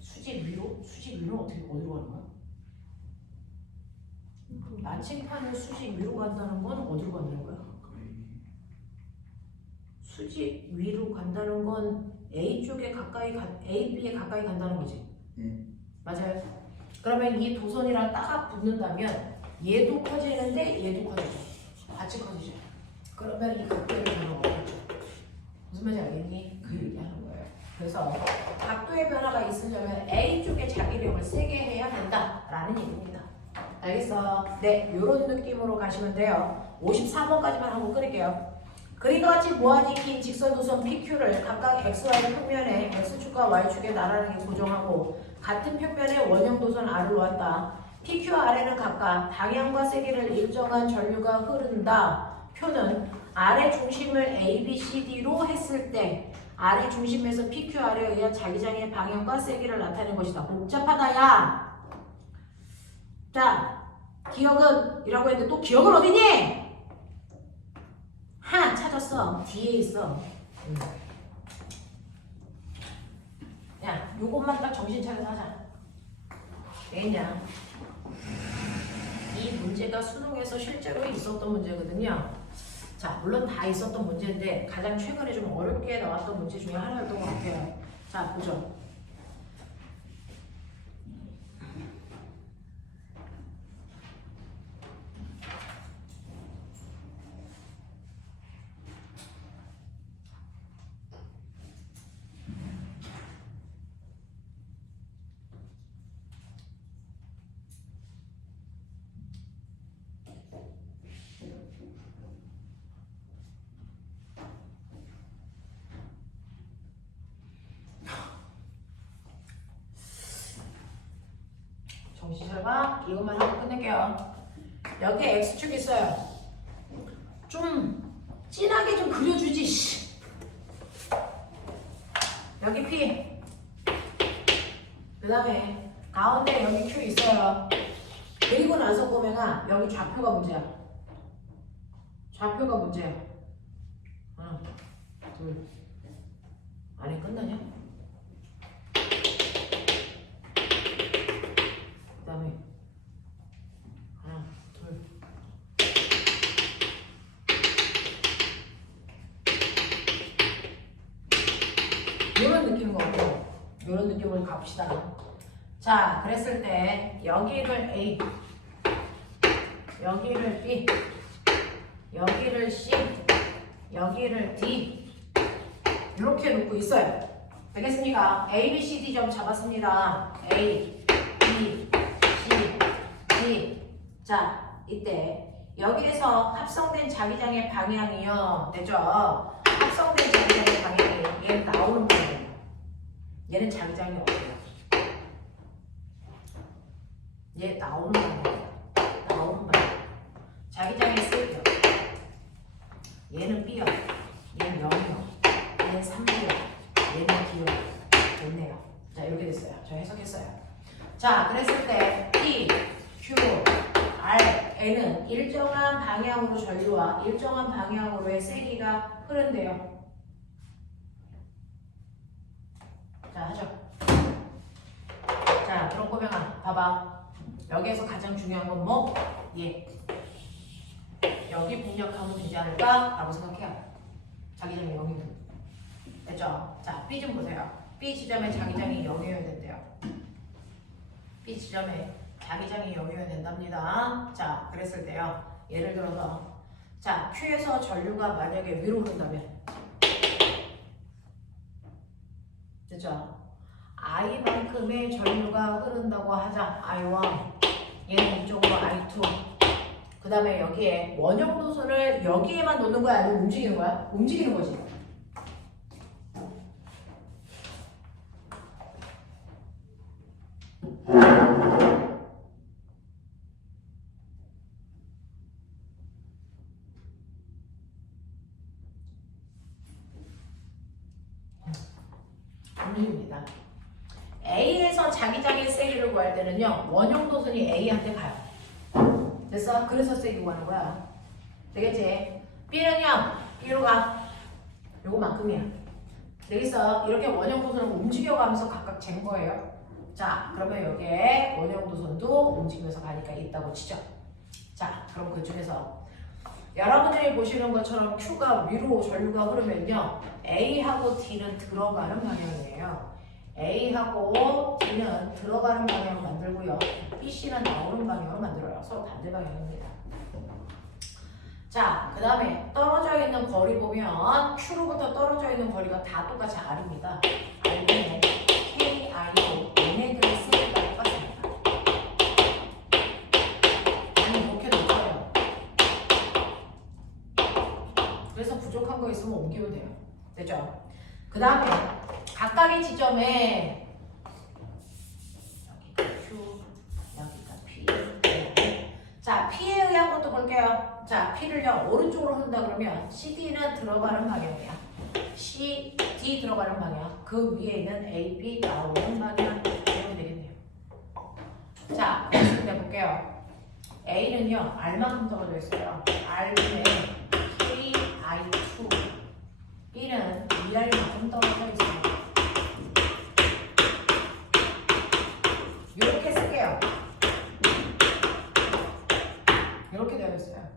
수직 위로? 수직 위로 어디로 가는 거야? 나침판을 수직 위로 간다는 건 어디로 간다는 거야? 수직 위로 간다는 건 A 쪽에 가까이 A, B에 가까이 간다는 거지. 맞아요. 그러면 이 도선이랑 딱 붙는다면 얘도 커지는데 얘도 커지죠. 같이 커지죠. 그러면 이 각도의 변화가 없겠죠. 무슨 말인지 알겠니? 그 얘기하는 거예요. 그래서 각도의 변화가 있으려면 A 쪽에 자기력을 세게 해야 된다라는 얘기입니다. 알겠어? 네, 이런 느낌으로 가시면 돼요. 54번까지만 하고 끊을게요. 그림과 같이 무한히 긴 직선 도선 PQ를 각각 XY 평면에 X축과 Y축에 나란하게 고정하고 같은 평면에 원형 도선 R을 놓았다. PQ와 R에는 각각 방향과 세기를 일정한 전류가 흐른다. 표는 R의 중심을 A, B, C, D로 했을 때 R의 중심에서 PQ, R에 의한 자기장의 방향과 세기를 나타내는 것이다. 복잡하다, 야! 자, 기억은 이라고 했는데 또 기억은 어디니? 하나 찾았어. 뒤에 있어. 야, 요것만 딱 정신 차려서 하자. 왜냐? 이 문제가 수능에서 실제로 있었던 문제거든요. 자, 물론 다 있었던 문제인데 가장 최근에 좀 어렵게 나왔던 문제 중에 하나였던 것 같아요. 자, 보죠. 정신 차려봐. 이것만 하고 끝낼게요. 여기 X축 있어요. 좀 진하게 좀 그려주지. 씨. 여기 P. 그 다음에 가운데 여기 Q 있어요. 그리고 나서 보면은 여기 좌표가 문제야. 좌표가 문제야. 하나, 둘. 안에 끝나냐? 그 다음에 하나, 둘. 이런 느낌인 것 같아요. 이런 느낌으로 갑시다. 자, 그랬을 때 여기를 A, 여기를 B, 여기를 C, 여기를 D 이렇게 놓고 있어요. 알겠습니까? A, B, C, D 점 잡았습니다. A, B, C, 자, 이때 여기에서 합성된 자기장의 방향이요. 되죠? 합성된 자기장의 방향이 얘는 나오는 방향이에요. 얘는 자기장이 어디야? 얘 나오는 방향이야. 나오는 방향. 자기장의 C요. 얘는 B요. 얘는 0이요. 얘는 3이요. 얘는 D요. 됐네요. 자, 이렇게 됐어요. 저 해석했어요. 자, 그랬을 때 P, Q, R, N은 일정한 방향으로 전류와 일정한 방향으로의 세기가 흐른대요. 자, 하죠. 자, 그럼 꼬명아, 봐봐. 여기에서 가장 중요한 건 뭐? 예. 여기 공략하면 되지 않을까? 라고 생각해요. 자기장이 0이면. 됐죠? 자, B 좀 보세요. B 지점에 자기장이 0이어야 된대요. B 지점에 자기장이 0이어야 된답니다. 자, 그랬을 때요. 예를 들어서 자, Q에서 전류가 만약에 위로 흐른다면 됐죠? I만큼의 전류가 흐른다고 하자. I1 얘는 이쪽으로 I2 그 다음에 여기에 원형 노선을 여기에만 놓는 거야? 아니면 움직이는 거야? 움직이는 거지. 움직입니다. A에서 자기장의 세기를 구할 때는요. 원형 노선이 A한테 가요. 됐어? 그래서 세기 구하는 거야. 되겠지? B는요. B로 가. 요거만큼이야. 되겠어? 이렇게 원형 노선을 움직여가면서 각각 잰 거예요. 자, 그러면 여기에 원형 노선도 움직이면서 가니까 있다고 치죠. 자, 그럼 그 중에서 여러분들이 보시는 것처럼 Q가 위로 전류가 흐르면요. A하고 D는 들어가는 방향이에요. A하고 D는 들어가는 방향으로 만들고요. BC는 나오는 방향으로 만들어요. 서로 반대 방향입니다. 자, 그 다음에 떨어져 있는 거리 보면 Q로부터 떨어져 있는 거리가 다 똑같이 R입니다. R는 KI로 얘네들의 세기가 똑같습니다. 아니, 이렇게 높아요. 그래서 부족한 거 있으면 옮기면 돼요. 되죠? 그 다음에 각각의 지점에 여기가 Q, 여기가 P. 자, P에 의한 것도 볼게요. 자, P를요 오른쪽으로 흐른다 그러면 CD는 들어가는 방향이야. C, D 들어가는 방향. 그 위에 있는 A, B 나오는 방향. 이렇게 되겠네요. 자, 그래서 볼게요. A는요 R만큼 떨어져 있어요. R분의 K, I2. B는 ER만큼 떨어져 있어요. 이렇게 쓸게요. 이렇게 되어 있어요.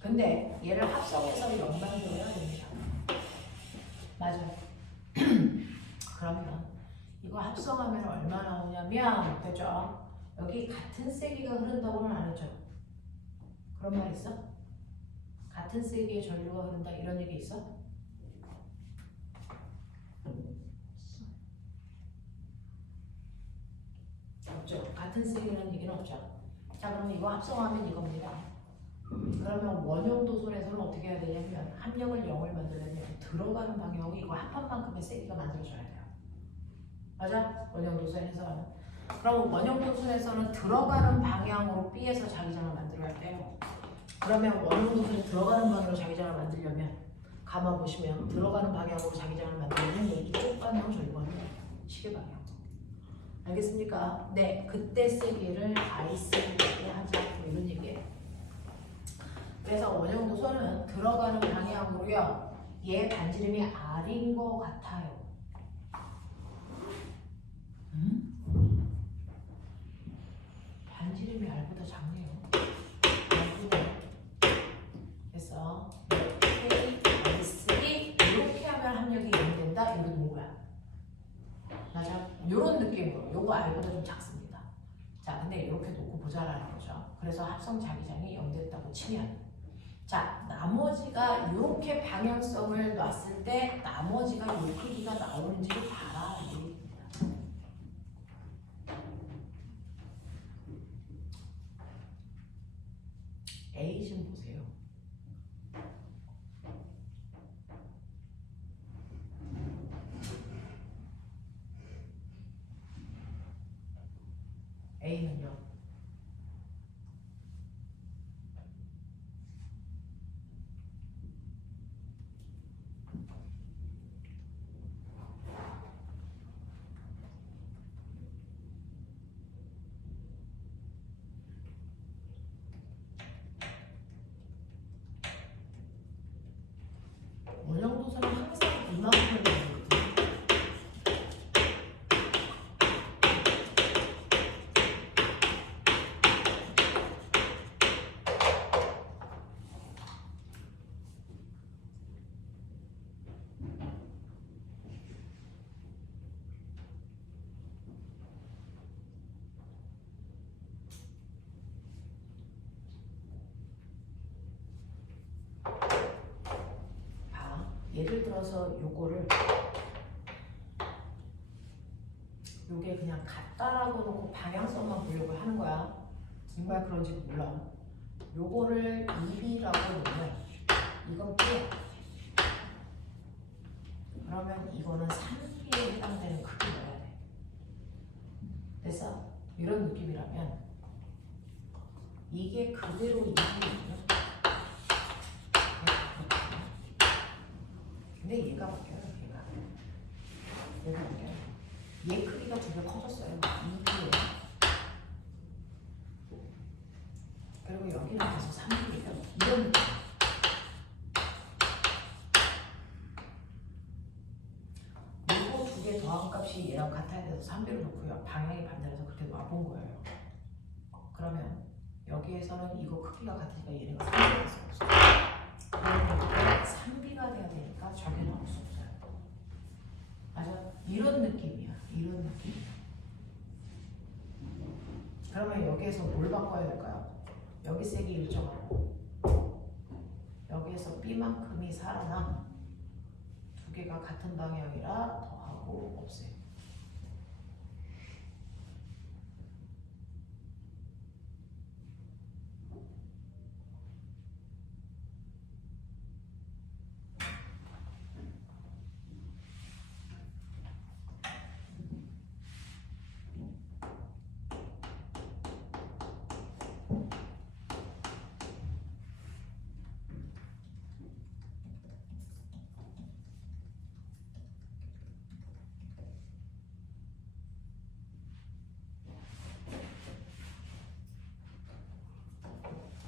근데 얘를 합성해서 연관되어야 됩니다. 맞아요. 그러면 이거 합성하면 얼마 나오냐면 되죠? 여기 같은 세기가 흐른다고는 안 했죠? 그런 말 있어? 같은 세기의 전류가 흐른다 이런 얘기 있어? 없죠. 같은 세기라는 얘기는 없죠. 자, 그러면 이거 합성하면 이겁니다. 그러면 원형 도선에서는 어떻게 해야 되냐면 합력을 0을 만들려면 들어가는 방향으로 이거 합한만큼의 세기가 만들어져야 돼요. 맞아? 원형 도선에서는. 그럼 원형 도선에서는 들어가는 방향으로 B에서 자기장을 만들어야 돼요. 그러면 원형 도선에 들어가는 방향으로 자기장을 만들려면 가만 보시면 들어가는 방향으로 자기장을 만들려면 이쪽 방향으로 전류가 흐르는 시계 방향. 알겠습니까? 네, 그때 세기를 I세기라고 하자. 뭐 이런 얘기예요. 그래서 원형 도선은 들어가는 방향으로요. 얘 반지름이 R인 것 같아요. 반지름이 R보다 작네요. 그래서 K, R3 이렇게 하면 합력이 0 된다. 이거 누구야? 맞아? 이런 느낌으로 요거 R보다 좀 작습니다. 자, 근데 이렇게 놓고 보자라는 거죠. 그래서 합성 자기장이 0 됐다고 치면 자, 나머지가 이렇게 방향성을 놨을 때 나머지가 요 크기가 나오는지를 봐라. 이 얘기입니다. A는요? 원형도사는 항상 이만큼을 내거든요. 예를 들어서 요거를 요게 그냥 같다라고 놓고 방향성만 보려고 하는 거야. 정말 그런지 몰라. 요거를 2B라고 놓으면 이건 B야. 그러면 이거는 3B에 해당되는 크기 넣어야 돼. 됐어? 이런 느낌이라면 이게 그대로 2B거든요. 근데 얘가 바뀌어요. 얘가 바뀌어요. 얘 크기가 두 배 커졌어요. 2B예요. 그리고 여기는 계속 3B예요. 이런 느낌. 이거 두 개 더한 값이 얘랑 같아야 돼서 3B로 놓고요. 방향이 반대라서 그렇게 놔본 거예요. 그러면 여기에서는 이거 크기가 같으니까 얘네가 3B가 있어. 그러면 3B가 돼야 되니까 저게 나올 수 없어요. 맞아? 이런 느낌이야. 이런 느낌이야. 그러면 여기에서 뭘 바꿔야 될까요? 여기 색이 일정하고 여기에서 B만큼이 살아나 두 개가 같은 방향이라 더하고 없애요.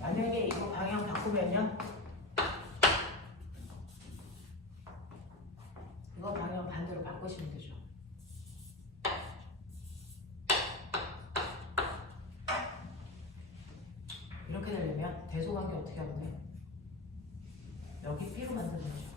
만약에 이거 방향 바꾸면요, 이거 방향 반대로 바꾸시면 되죠. 이렇게 되려면 대소관계 어떻게 하면 돼? 여기 B로 만들면 되죠.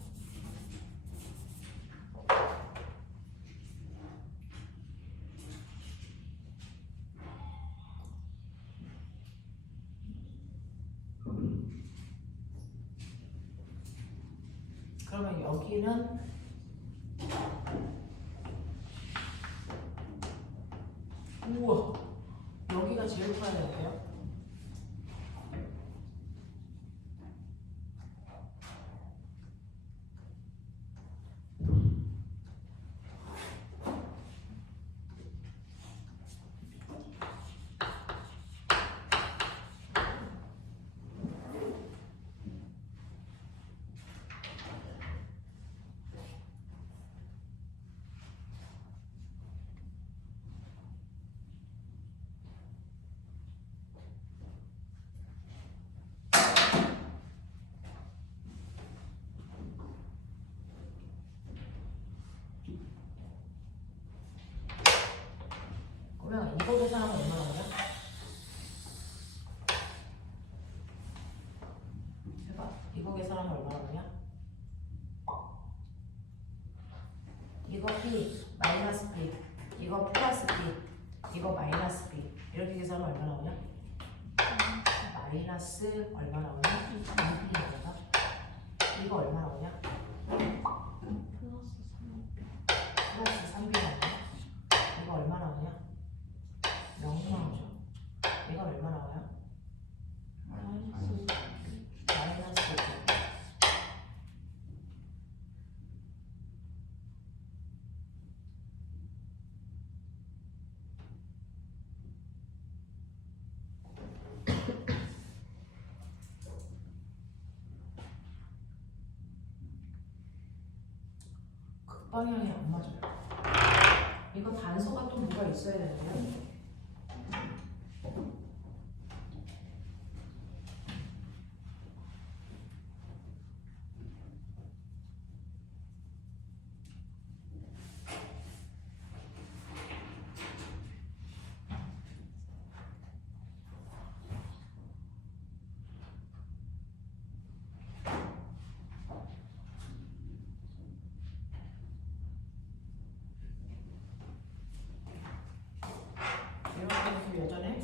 그러면 여기는 우와, 여기가 제일 커야 될게요. 그러면 이거 계산하면 얼마나 오냐? 해봐. 이거 계산하면 얼마나 오냐? 이거 B 마이너스 B, 이거 플러스 B, 이거 마이너스 B. 이렇게 계산하면 얼마나 오냐? 마이너스 얼마 나오냐? 2B 나오나? 이거 얼마 나오냐? 플러스 3B 나오냐? 이거 얼마 나오냐? 0 나오죠? 이거 얼마 나와요? 마이너스 5. 역방향이 안 맞아요. 이거 단서가 또 뭐가 있어야 되는데요. 이런 거 예전에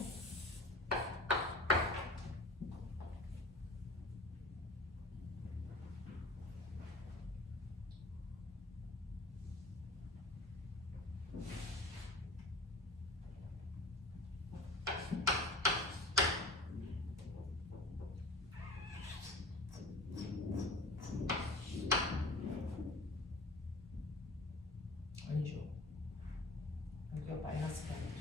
아니죠. 여기가 마이너스가 아니죠.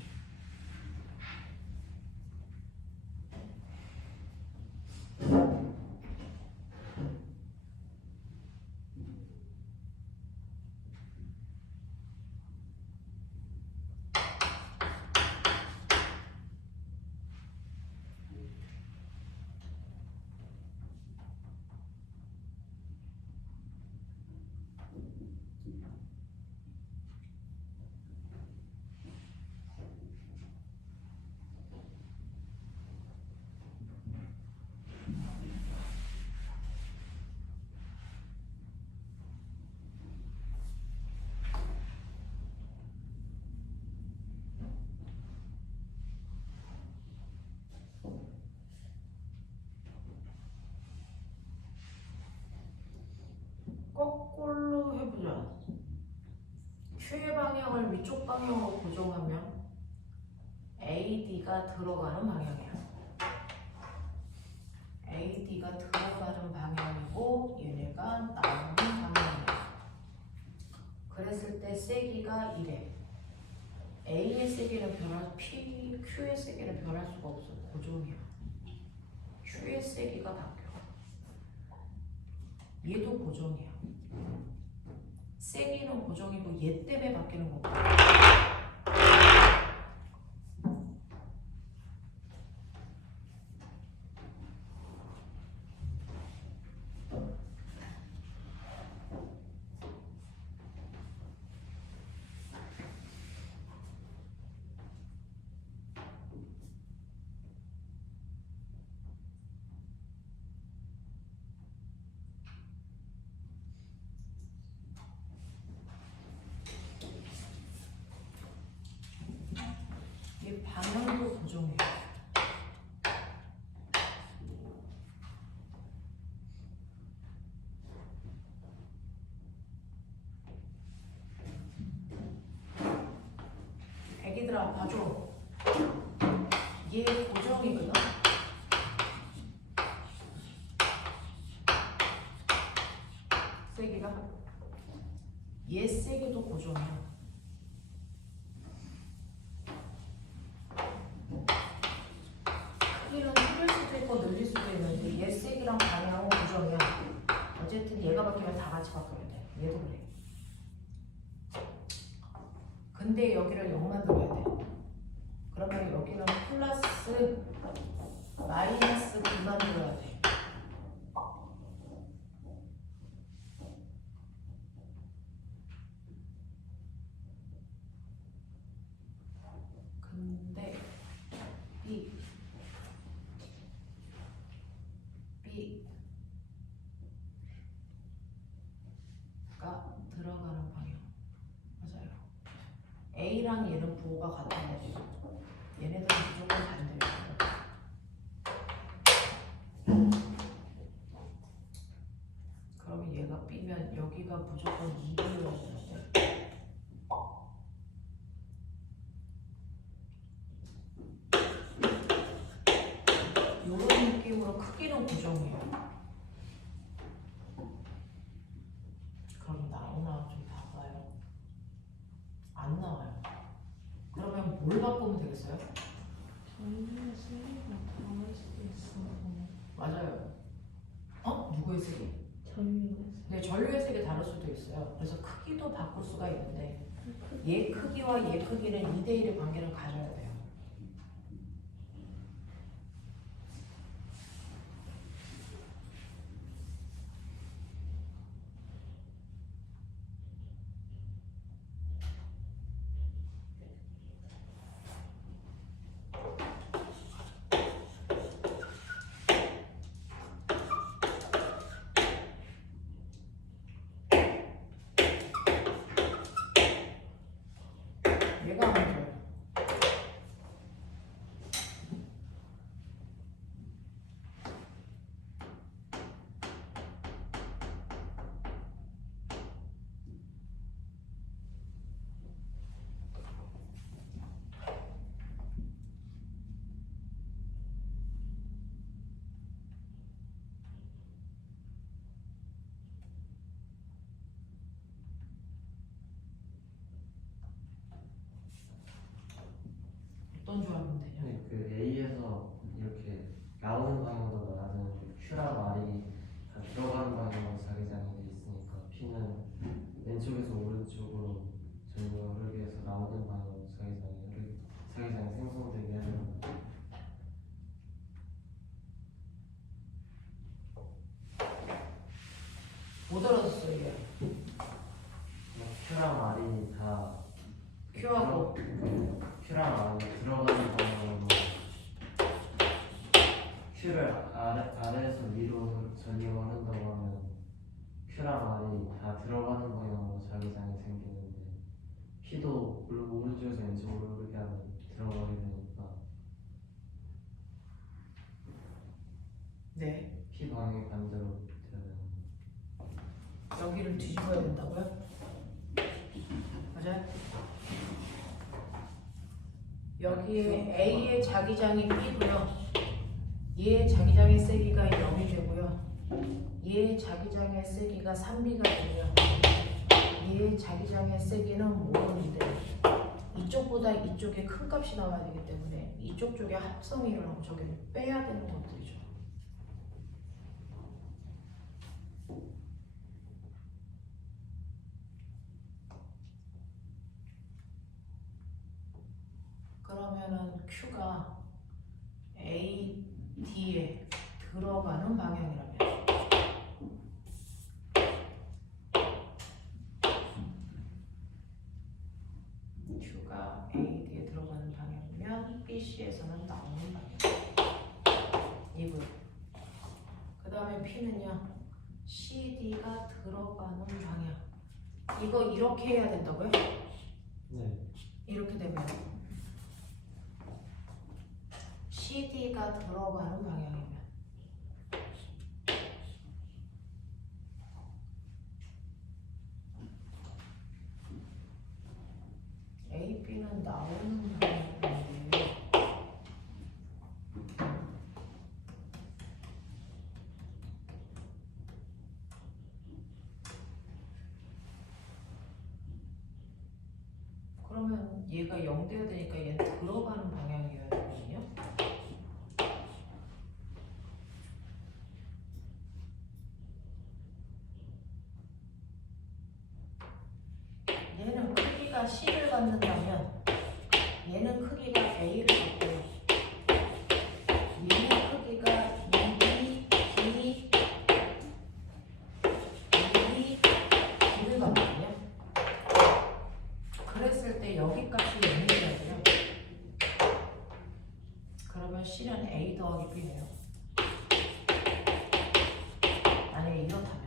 거꾸로 해보자. Q의 방향을 위쪽 방향으로 고정하면 AD가 들어가는 방향이야. AD가 들어가는 방향이고 얘네가 나오는 방향이야. 그랬을 때 세기가 이래. A의 세기는 Q의 세기는 변할 수가 없어. 고정이야. Q의 세기가 바뀌어. 얘도 고정이야. 세기는 고정이고 얘 때문에 바뀌는 거고. 얘 방향도 고정이야. 애기들아 봐줘. 얘 고정이거든. 세기가 얘 세기도 고정이야. 크기는 줄일 수도 있고 늘릴 수도 있는데 얘 세기랑 방향은 고정이야. 어쨌든 얘가 바뀌면 다 같이 바뀌어야 돼. 얘도 그래. 근데 여기를 0 만들어야 돼. 그러면 여기는 플러스 마이너스 9 만들어야 돼. 근데 B가 들어가는 방향 맞아요. A랑 얘는 부호가 같은 거지. 얘네들은 무조건 반대예요. 그러면 얘가 B면 여기가 무조건 2B여야 되는데 요런 느낌으로 크기는 고정이에요. 그럼 나오나 좀 봐봐요. 안 나와요. 그러면 뭘 바꾸면 되겠어요? 전류의 세기가 다를 수도 있어서 맞아요. 어? 누구의 세기? 전류가 네, 전류의 색이 다를 수도 있어요. 그래서 크기도 바꿀 수가 있는데 얘 크기와 얘 크기는 2대1의 관계를 가져야 돼요. 얘가 먼저예요. 어떤 조합이면 되냐? 네, 그 A에서 이렇게 나오는 방향으로 나는 Q랑 R이 다 들어가는 방향으로 자기장이 돼 있으니까 P는 왼쪽에서 오른쪽으로 전류가 흐르게 해서 나오는 방향으로 자기장이 생성되게 하는 거예요. 못 알아듣어요. 얘. Q랑 R이 다 Q하고 Q랑 R이 들어가는 방향으로 Q를 아래에서 위로 전류가 흐른다고 하면 Q랑 R이 다 들어가는 방향으로 자기장이 생기는데 P도 오른쪽에서 왼쪽으로 흐르게 하면 들어가게 되니까 네. P 방향이 반대로 되는 여기를 뒤집어야 된다고요? 맞아요? 여기에 A의 자기장이 B고요. 얘의 자기장의 세기가 0이 되고요. 얘의 자기장의 세기가 3B가 되고요. 얘의 자기장의 세기는 모르는데 이쪽보다 이쪽에 큰 값이 나와야 되기 때문에 이쪽 쪽에 합성이 일어나고 저기를 빼야 되는 것들이죠. 그러면은 Q가 A, D에 들어가는 방향이라면 Q가 A, D에 들어가는 방향이면 BC에서는 나오는 방향 이고요. 그 다음에 P는요 CD가 들어가는 방향. 이거 이렇게 해야 된다고요? 네. 이렇게 되면 CD가 들어가는 방향이면 AB는 나오는 방향인데 그러면 얘가 0 돼야 되니까 얘는 들어가는 방향이어야 되거든요. 얘는 크기가 C를 갖는다면 얘는 크기가 A를 갖고요. 얘는 크기가 2B, D, 2B, D를 갖거든요. 그랬을 때 여기 값이 0이 돼야 돼요. 그러면 C는 A 더하기 B예요. 만약에 이렇다면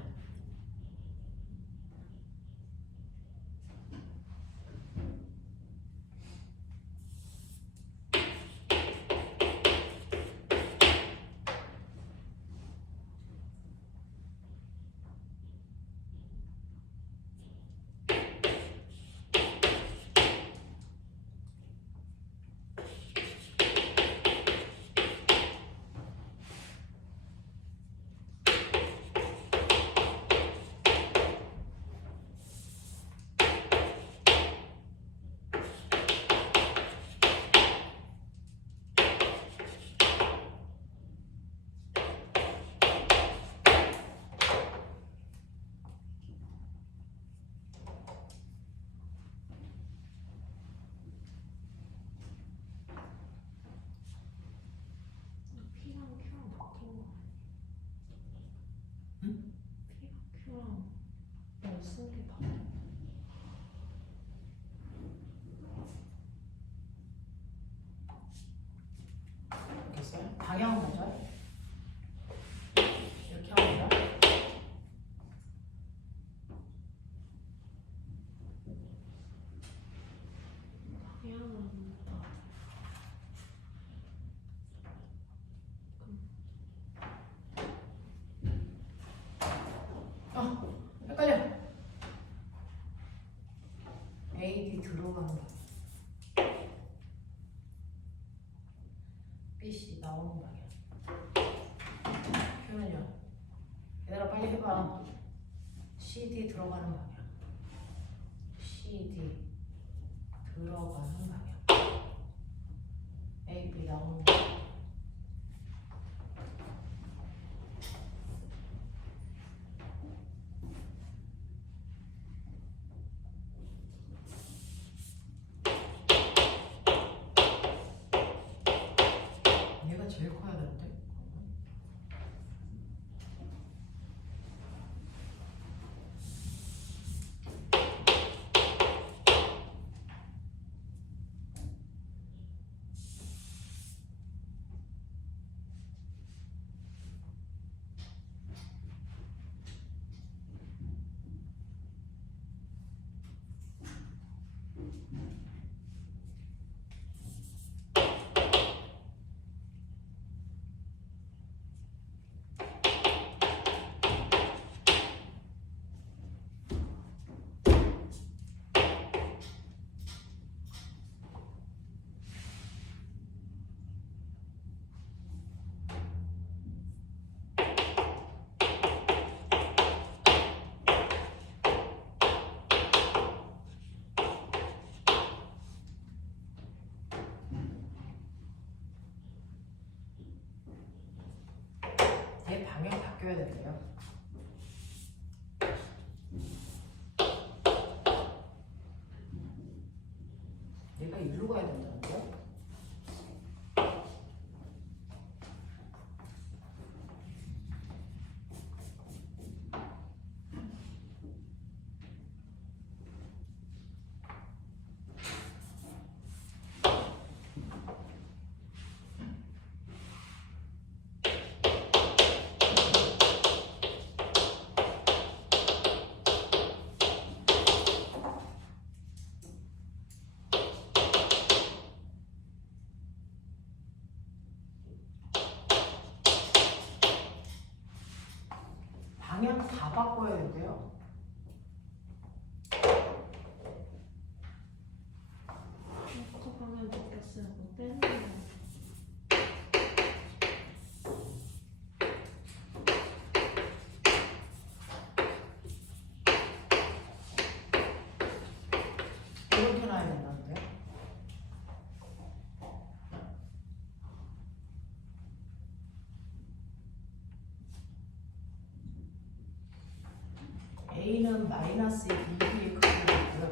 헷갈려. AD 들어가는 거. BC 나오는 방향. Q는요. 얘들아 빨리 해봐. CD 들어가는 방향. CD 들어가는 방향. AB 나오는 방향. 얘가 제일 커야 되는데. 얘 방향 바뀌어야 된대요. 얘가 일로 가야 된다는데요? 방향 다 바꿔야 된대요. 아까 방향 바뀌었어요. 뭐 떼는 거. 이렇게 놔야 된다는데요? A는 마이너스 2B의 크기를 있고요.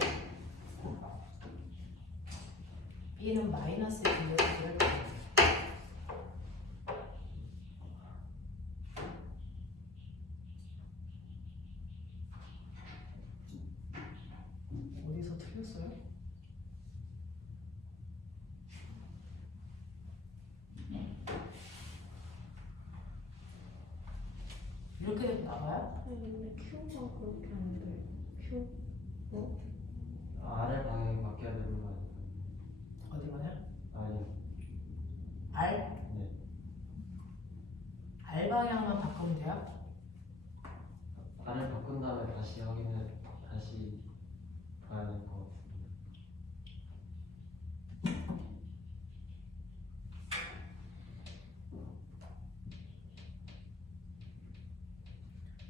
B는 마이너스 2의 크기를 있고요. 어디서 틀렸어요? 이렇게 되면 나와요? 아니 근데 Q가 그렇게 안 돼. Q? 뭐? 아래 방향이 바뀌어야 되는 거 아니에요? 어디 가냐? 아니, R? 네. R 방향만 바꾸면 돼요? 아래 바꾼 다음에 다시 봐야 될 것 같습니다.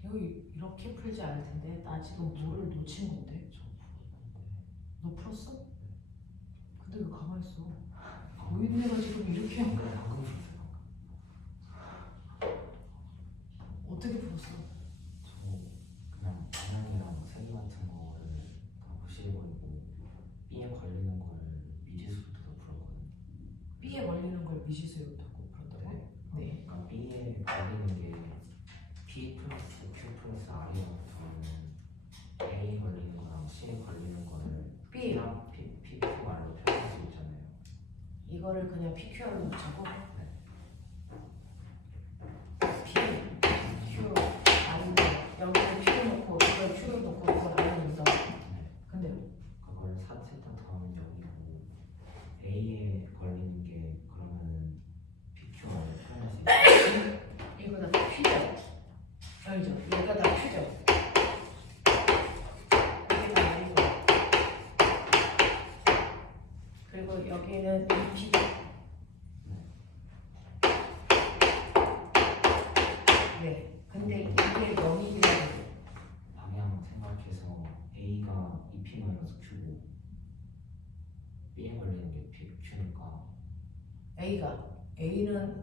이거 이렇게 풀지 않을 텐데 나 지금 뭘 놓친 건데? 너 풀었어? 근데 왜 가만히 있어? 보이는 애가 지금 이렇게 한 거야. 어떻게 풀었어? 저 그냥 방향이랑 세기 같은 거를 다 무시해버리고 B에 걸리는 거를 미지수부터 풀었거든요. B에 걸리는 걸 미시수로 듣고 풀었다고? 네. 그러니까 B에 걸리는 게 P 플러스 Q 플러스 R이라고 저는 A에 걸리는 거랑 C에 걸리는 거를 B랑 P, Q, R로 표현할 수 있잖아요. 이거를 그냥 PQR로 붙이고 P, Q, R인데 여기를 P를 놓고 이걸 Q를 놓고 이걸 R을 넣는다. 근데 그걸 세타 더하면 0이고 A에 걸리는 게 그러면은 P, Q, R로 표현할 수 있어요. 이거 다 P죠? 아니죠? 얘가 다 Q죠? 여기는 EP. 네. 근데 이게 영입이라는 방향 생각해서 A가 EP-Q고 B에 걸리는 게 Q니까 A는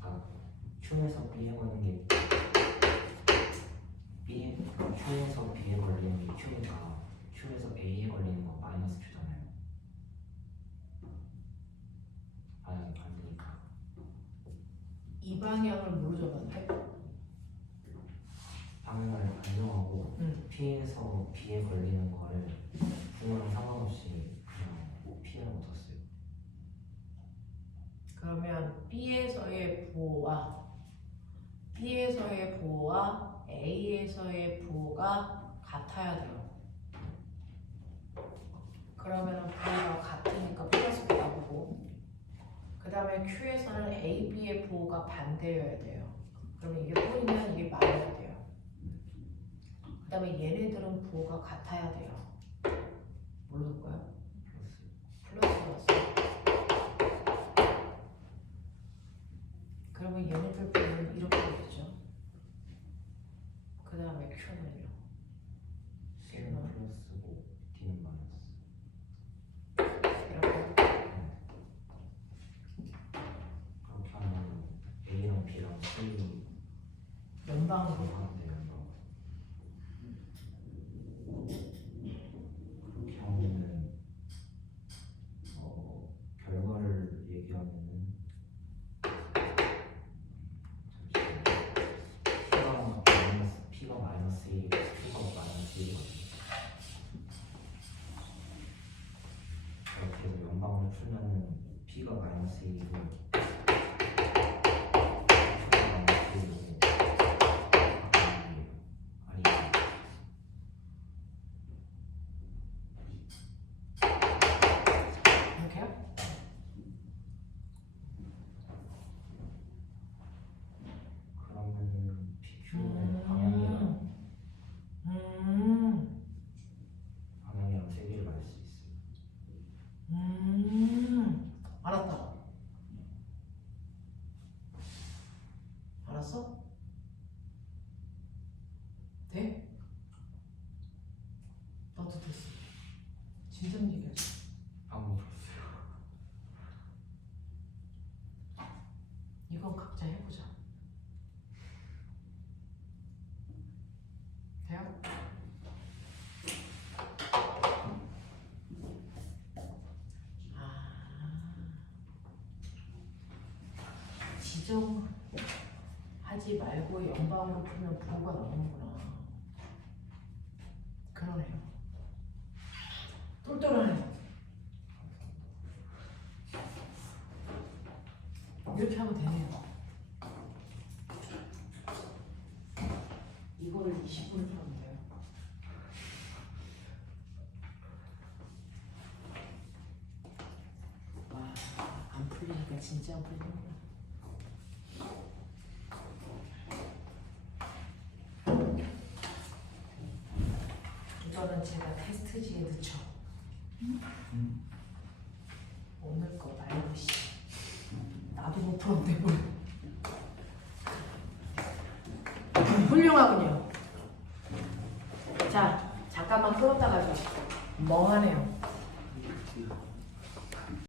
그러니까 Q에서 B에 걸리는 게 Q에서 B에 걸리는 게 Q니까 Q에서 A에 걸리는 거 마이너스 Q잖아요. 방향이 반대니까. 이 방향을 뭐로 적었는데? 방향을 반정하고 응. P에서 B에 걸리는 거를 부모랑 상관없이 그냥 P라고 뒀어요. 그러면 B에서의 부호와 A에서의 부호가 같아야 돼요. 그러면 부호가 같으니까 플러스가 나오고, 그 다음에 Q에서는 A, B의 부호가 반대여야 돼요. 그러면 이게 뿌리면 이게 말려야 돼요. 그 다음에 얘네들은 부호가 같아야 돼요. 뭘로 놓을까요? 플러스. 플러스였어요. 그러면 얘네들 부호는 이렇게 되겠죠. 그 다음에 Q는요. C는 플러스고 D는 마이너스. 이렇게. 그렇게 하면 A랑 B랑 C 연방으로. 하는데 연방. 그렇게 하면은 결과를 얘기하면은 P가 마이너스 1, Q가 마이너스 1이거든요. 이렇게 해서 연방을 풀면은 P가 마이너스 1이고 이렇게요? 그러면은 PQ는 방향이랑 세 개를 말할 수 있어요. 알았다. 알았어? 돼? 나도 됐어. 진작 얘기하지. 방금 들었어요. 이건 각자 해보자. 돼요? 지정하지 말고 연방으로 풀면 부호가 나오는구나. 그러네요. 똘똘하네. 이렇게 하면 되네요. 이거를 20분을 풀면 돼요. 와, 안 풀리니까 진짜 안 풀리는구나. 이거는 제가 테스트지에 넣죠. 오늘 거 말고 씨. 나도 못 풀었는데 뭘. 훌륭하군요. 자, 잠깐만 끌었다가 좀 멍하네요.